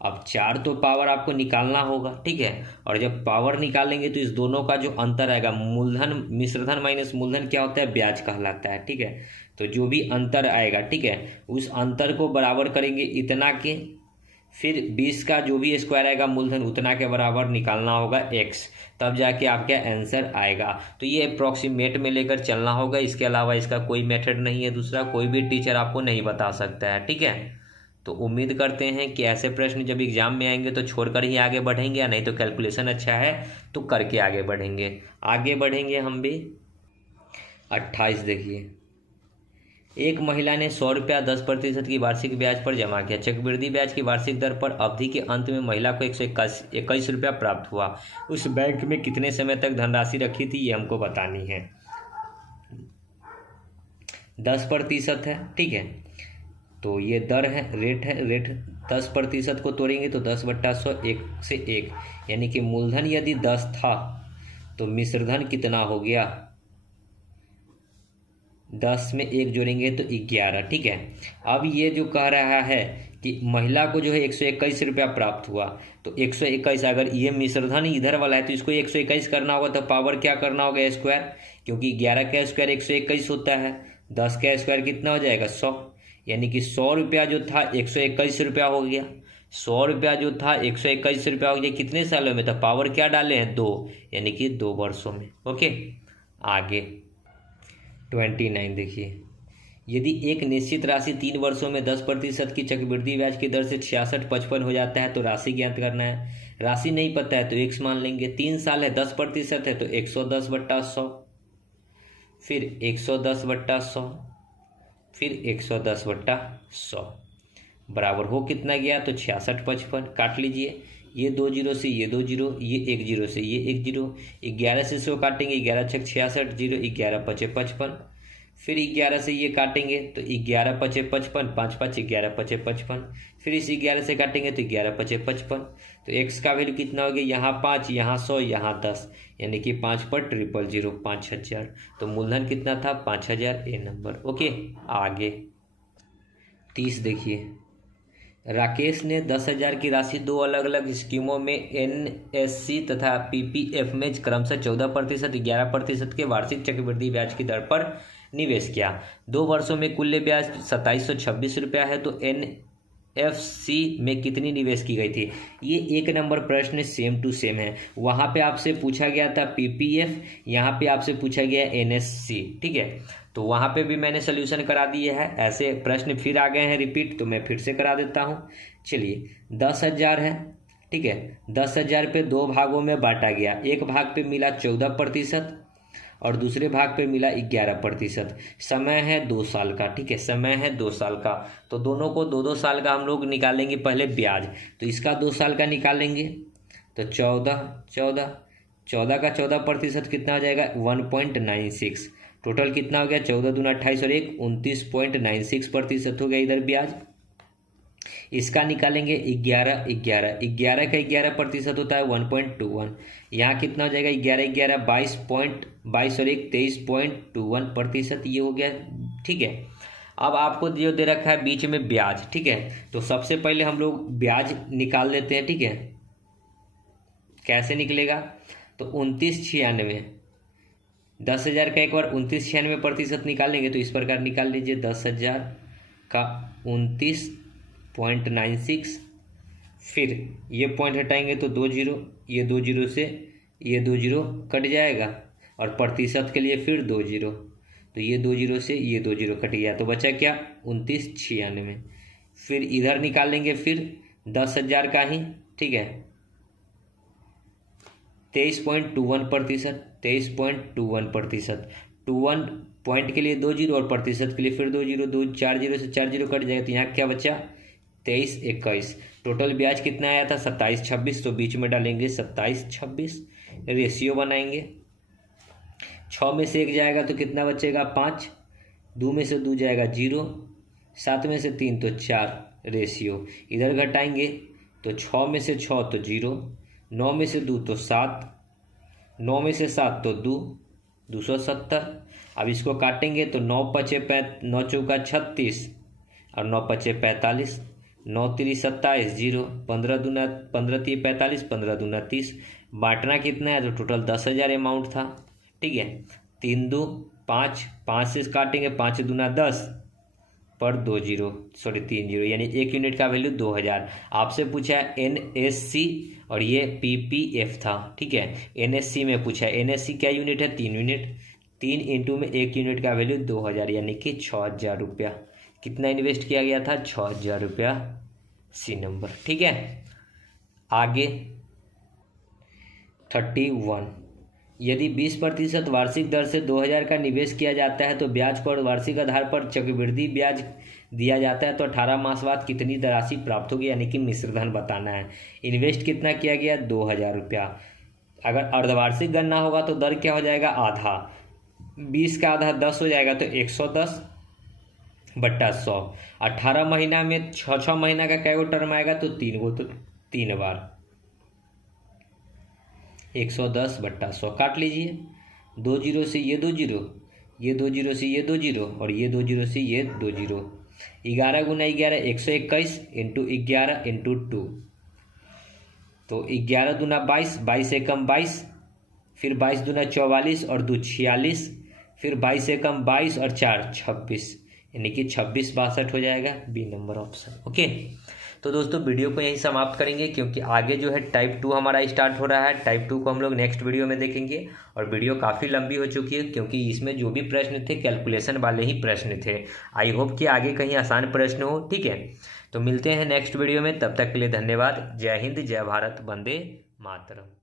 अब 4 तो पावर आपको निकालना होगा, ठीक है। और जब पावर निकालेंगे तो इस दोनों का जो अंतर आएगा, मूलधन मिश्रधन माइनस मूलधन क्या होता है, ब्याज कहलाता है, ठीक है। तो जो भी अंतर आएगा, ठीक है, उस अंतर को बराबर करेंगे इतना के, फिर 20 का जो भी स्क्वायर आएगा मूलधन उतना के बराबर निकालना होगा x, तब जाके आपका आंसर आएगा। तो ये अप्रॉक्सीमेट में लेकर चलना होगा, इसके अलावा इसका कोई मेथड नहीं है दूसरा, कोई भी टीचर आपको नहीं बता सकता है, ठीक है। तो उम्मीद करते हैं कि ऐसे प्रश्न जब एग्जाम में आएंगे तो छोड़कर ही आगे बढ़ेंगे, या नहीं तो कैलकुलेशन अच्छा है तो करके आगे बढ़ेंगे। आगे बढ़ेंगे हम भी। 28 देखिए, एक महिला ने 100 रुपया 10% की वार्षिक ब्याज पर जमा किया। चक्रवृद्धि ब्याज की वार्षिक दर पर अवधि के अंत में महिला को 121 रुपया प्राप्त हुआ। उस बैंक में कितने समय तक धनराशि रखी थी ये हमको बतानी है। 10% है, ठीक है, तो ये दर है, रेट है, रेट 10% को तोड़ेंगे तो 10/100, 1 से 1 यानी कि मूलधन यदि 10 था तो मिश्रधन कितना हो गया, 10 में 1 जोड़ेंगे तो 11, ठीक है। अब ये जो कह रहा है कि महिला को जो है 121 रुपया प्राप्त हुआ, तो 121, अगर ये मिश्रधन इधर वाला है तो इसको 121 करना होगा, तो पावर क्या करना होगा स्क्वायर, क्योंकि 11 का स्क्वायर 121 होता है, 10 का स्क्वायर कितना हो जाएगा 100, यानी कि 100 रुपया जो था 121 रुपया हो गया। 100 रुपया जो था 121 रुपया हो गया, कितने सालों में, तो पावर क्या डाले हैं 2, यानी कि 2 वर्षों में। ओके, आगे 29 देखिए, यदि एक निश्चित राशि 3 वर्षों में 10% की चक्रवृद्धि ब्याज की दर से 66.55 हो जाता है तो राशि ज्ञात करना है। राशि नहीं पता है तो x मान लेंगे। 3 साल है 10% है तो 110/100, फिर 110/100, फिर 110/100 बराबर हो कितना गया, तो 6655। काट लीजिए, ये 2 जीरो से ये 2 जीरो, ये 1 जीरो से ये 1 जीरो, 11 से 100 काटेंगे, 11 छक 66, 0 11 पचे 55, फिर 11 से ये काटेंगे तो 11 पचे 55, 5 5 11 पचे 55। फिर इस 11 से काटेंगे तो 11 पचे 55। तो x का वैल्यू कितना हो गया, यहाँ 5, यहाँ 100, यहाँ 10, यानी कि 5 पर 000, 5000। तो मूलधन कितना था, 5000, ए नंबर। ओके, आगे 30 देखिए। राकेश ने 10,000 की राशि दो अलग अलग स्कीमों में NSC तथा PPF में क्रमशः 14%, 11% के वार्षिक चक्रवृद्धि ब्याज की दर पर निवेश किया। 2 वर्षों में कुल ब्याज 2726 रुपया है। तो NFC में कितनी निवेश की गई थी। ये 1 नंबर प्रश्न सेम टू सेम है। वहाँ पे आपसे पूछा गया था PPF, यहाँ पे आपसे पूछा गया NSC। ठीक है, तो वहाँ पे भी मैंने सोल्यूशन करा दिए है। ऐसे प्रश्न फिर आ गए हैं रिपीट, तो मैं फिर से करा देता हूँ। चलिए, 10,000 है। ठीक है, 10,000 पे 2 भागों में बांटा गया। एक भाग पे मिला 14% और दूसरे भाग पे मिला 11%। समय है 2 साल का। ठीक है, समय है 2 साल का। तो दोनों को 2-2 साल का हम लोग निकालेंगे पहले ब्याज। तो इसका 2 साल का निकालेंगे तो 14 का 14% कितना हो जाएगा, 1.96। टोटल कितना हो गया, 14 दूना 28 और 1 29.96% हो गया इधर ब्याज। इसका निकालेंगे 11 का 11% होता है 1.21। यहाँ कितना हो जाएगा, 11 22 और 1 23.21% ये हो गया। ठीक है, अब आपको जो दे रखा है बीच में ब्याज। ठीक है, तो सबसे पहले हम लोग ब्याज निकाल लेते हैं। ठीक है, कैसे निकलेगा, तो 2996, 10,000 का एक बार 2996% निकालेंगे तो इस प्रकार निकाल लीजिए, 10,000 का 29.96। फिर ये पॉइंट हटाएंगे तो 2 0, ये 2 0 से ये 2 0 कट जाएगा और प्रतिशत के लिए फिर 2 0, तो ये 2 0 से ये 2 0 कट गया। तो बचा क्या, 2996। फिर इधर निकालेंगे फिर 10,000 का ही। ठीक है, 23.21%, 23.21%। 21 पॉइंट के लिए 2 0 और प्रतिशत के लिए फिर 2 0, 2 4 0 से 4 0 कट जाएगा। तो यहाँ क्या बचा, 23-21। टोटल ब्याज कितना आया था, 27-26। तो बीच में डालेंगे 27-26, रेशियो बनाएंगे। 6 में से 1 जाएगा तो कितना बचेगा, 5। 2 में से 2 जाएगा 0, 7 में से 3 तो 4, रेशियो। इधर घटाएंगे तो 6 में से 6 तो 0, 9 में से 2 तो 7, 9 में से 7 तो 2, 270। अब इसको काटेंगे तो 9 चौका 36 और 9 पचे 45, 9 3 27, 0, 15 3 45, 15 दूना 30। बांटना कितना है, तो टोटल 10,000 अमाउंट था। ठीक है, 3 2 5, 5 से काटेंगे, 5 दूना 10 पर 2 0, सॉरी 3 0, यानी 1 यूनिट का वैल्यू 2000। आपसे पूछा है NSC और ये PPF था। ठीक है, NSC में पूछा है, NSC क्या यूनिट है, 3 यूनिट। 3 इंटू में 1 यूनिट का वैल्यू 2000, यानी कि 6000 रुपया। कितना इन्वेस्ट किया गया था, 6000 रुपया, सी नंबर। ठीक है, आगे 31। यदि 20% वार्षिक दर से 2000 का निवेश किया जाता है तो ब्याज को वार्षिक आधार पर चक्रवृद्धि ब्याज दिया जाता है, तो 18 मास बाद कितनी राशि प्राप्त होगी, यानी कि मिश्रधन बताना है। इन्वेस्ट कितना किया गया, 2000 रुपया। अगर अर्धवार्षिक गणना होगा तो दर क्या हो जाएगा, आधा। 20 का आधा 10 हो जाएगा तो 110/100। 18 महीना में 6 महीना का क्या टर्म आएगा, तो 3 गो, तो 3 बार 110/100 काट लीजिए। 2 0 से ये 2 0, ये 2 0 से ये 2 0 और ये 2 0 से ये 2 0। 11 गुना 11 121 इंटू 11 इंटू 2, तो 11 दूना 22, 22 एकम 22, फिर 22 दूना 44 और 2 46, फिर 22 एकम 22 और 4 26, यानी कि 2662 हो जाएगा, बी नंबर ऑप्शन। ओके, तो दोस्तों वीडियो को यहीं समाप्त करेंगे, क्योंकि आगे जो है टाइप 2 हमारा स्टार्ट हो रहा है। टाइप 2 को हम लोग नेक्स्ट वीडियो में देखेंगे और वीडियो काफ़ी लंबी हो चुकी है, क्योंकि इसमें जो भी प्रश्न थे कैलकुलेशन वाले ही प्रश्न थे। आई होप कि आगे कहीं आसान प्रश्न हो। ठीक है, तो मिलते हैं नेक्स्ट वीडियो में, तब तक के लिए धन्यवाद। जय हिंद, जय भारत, वंदे मातरम।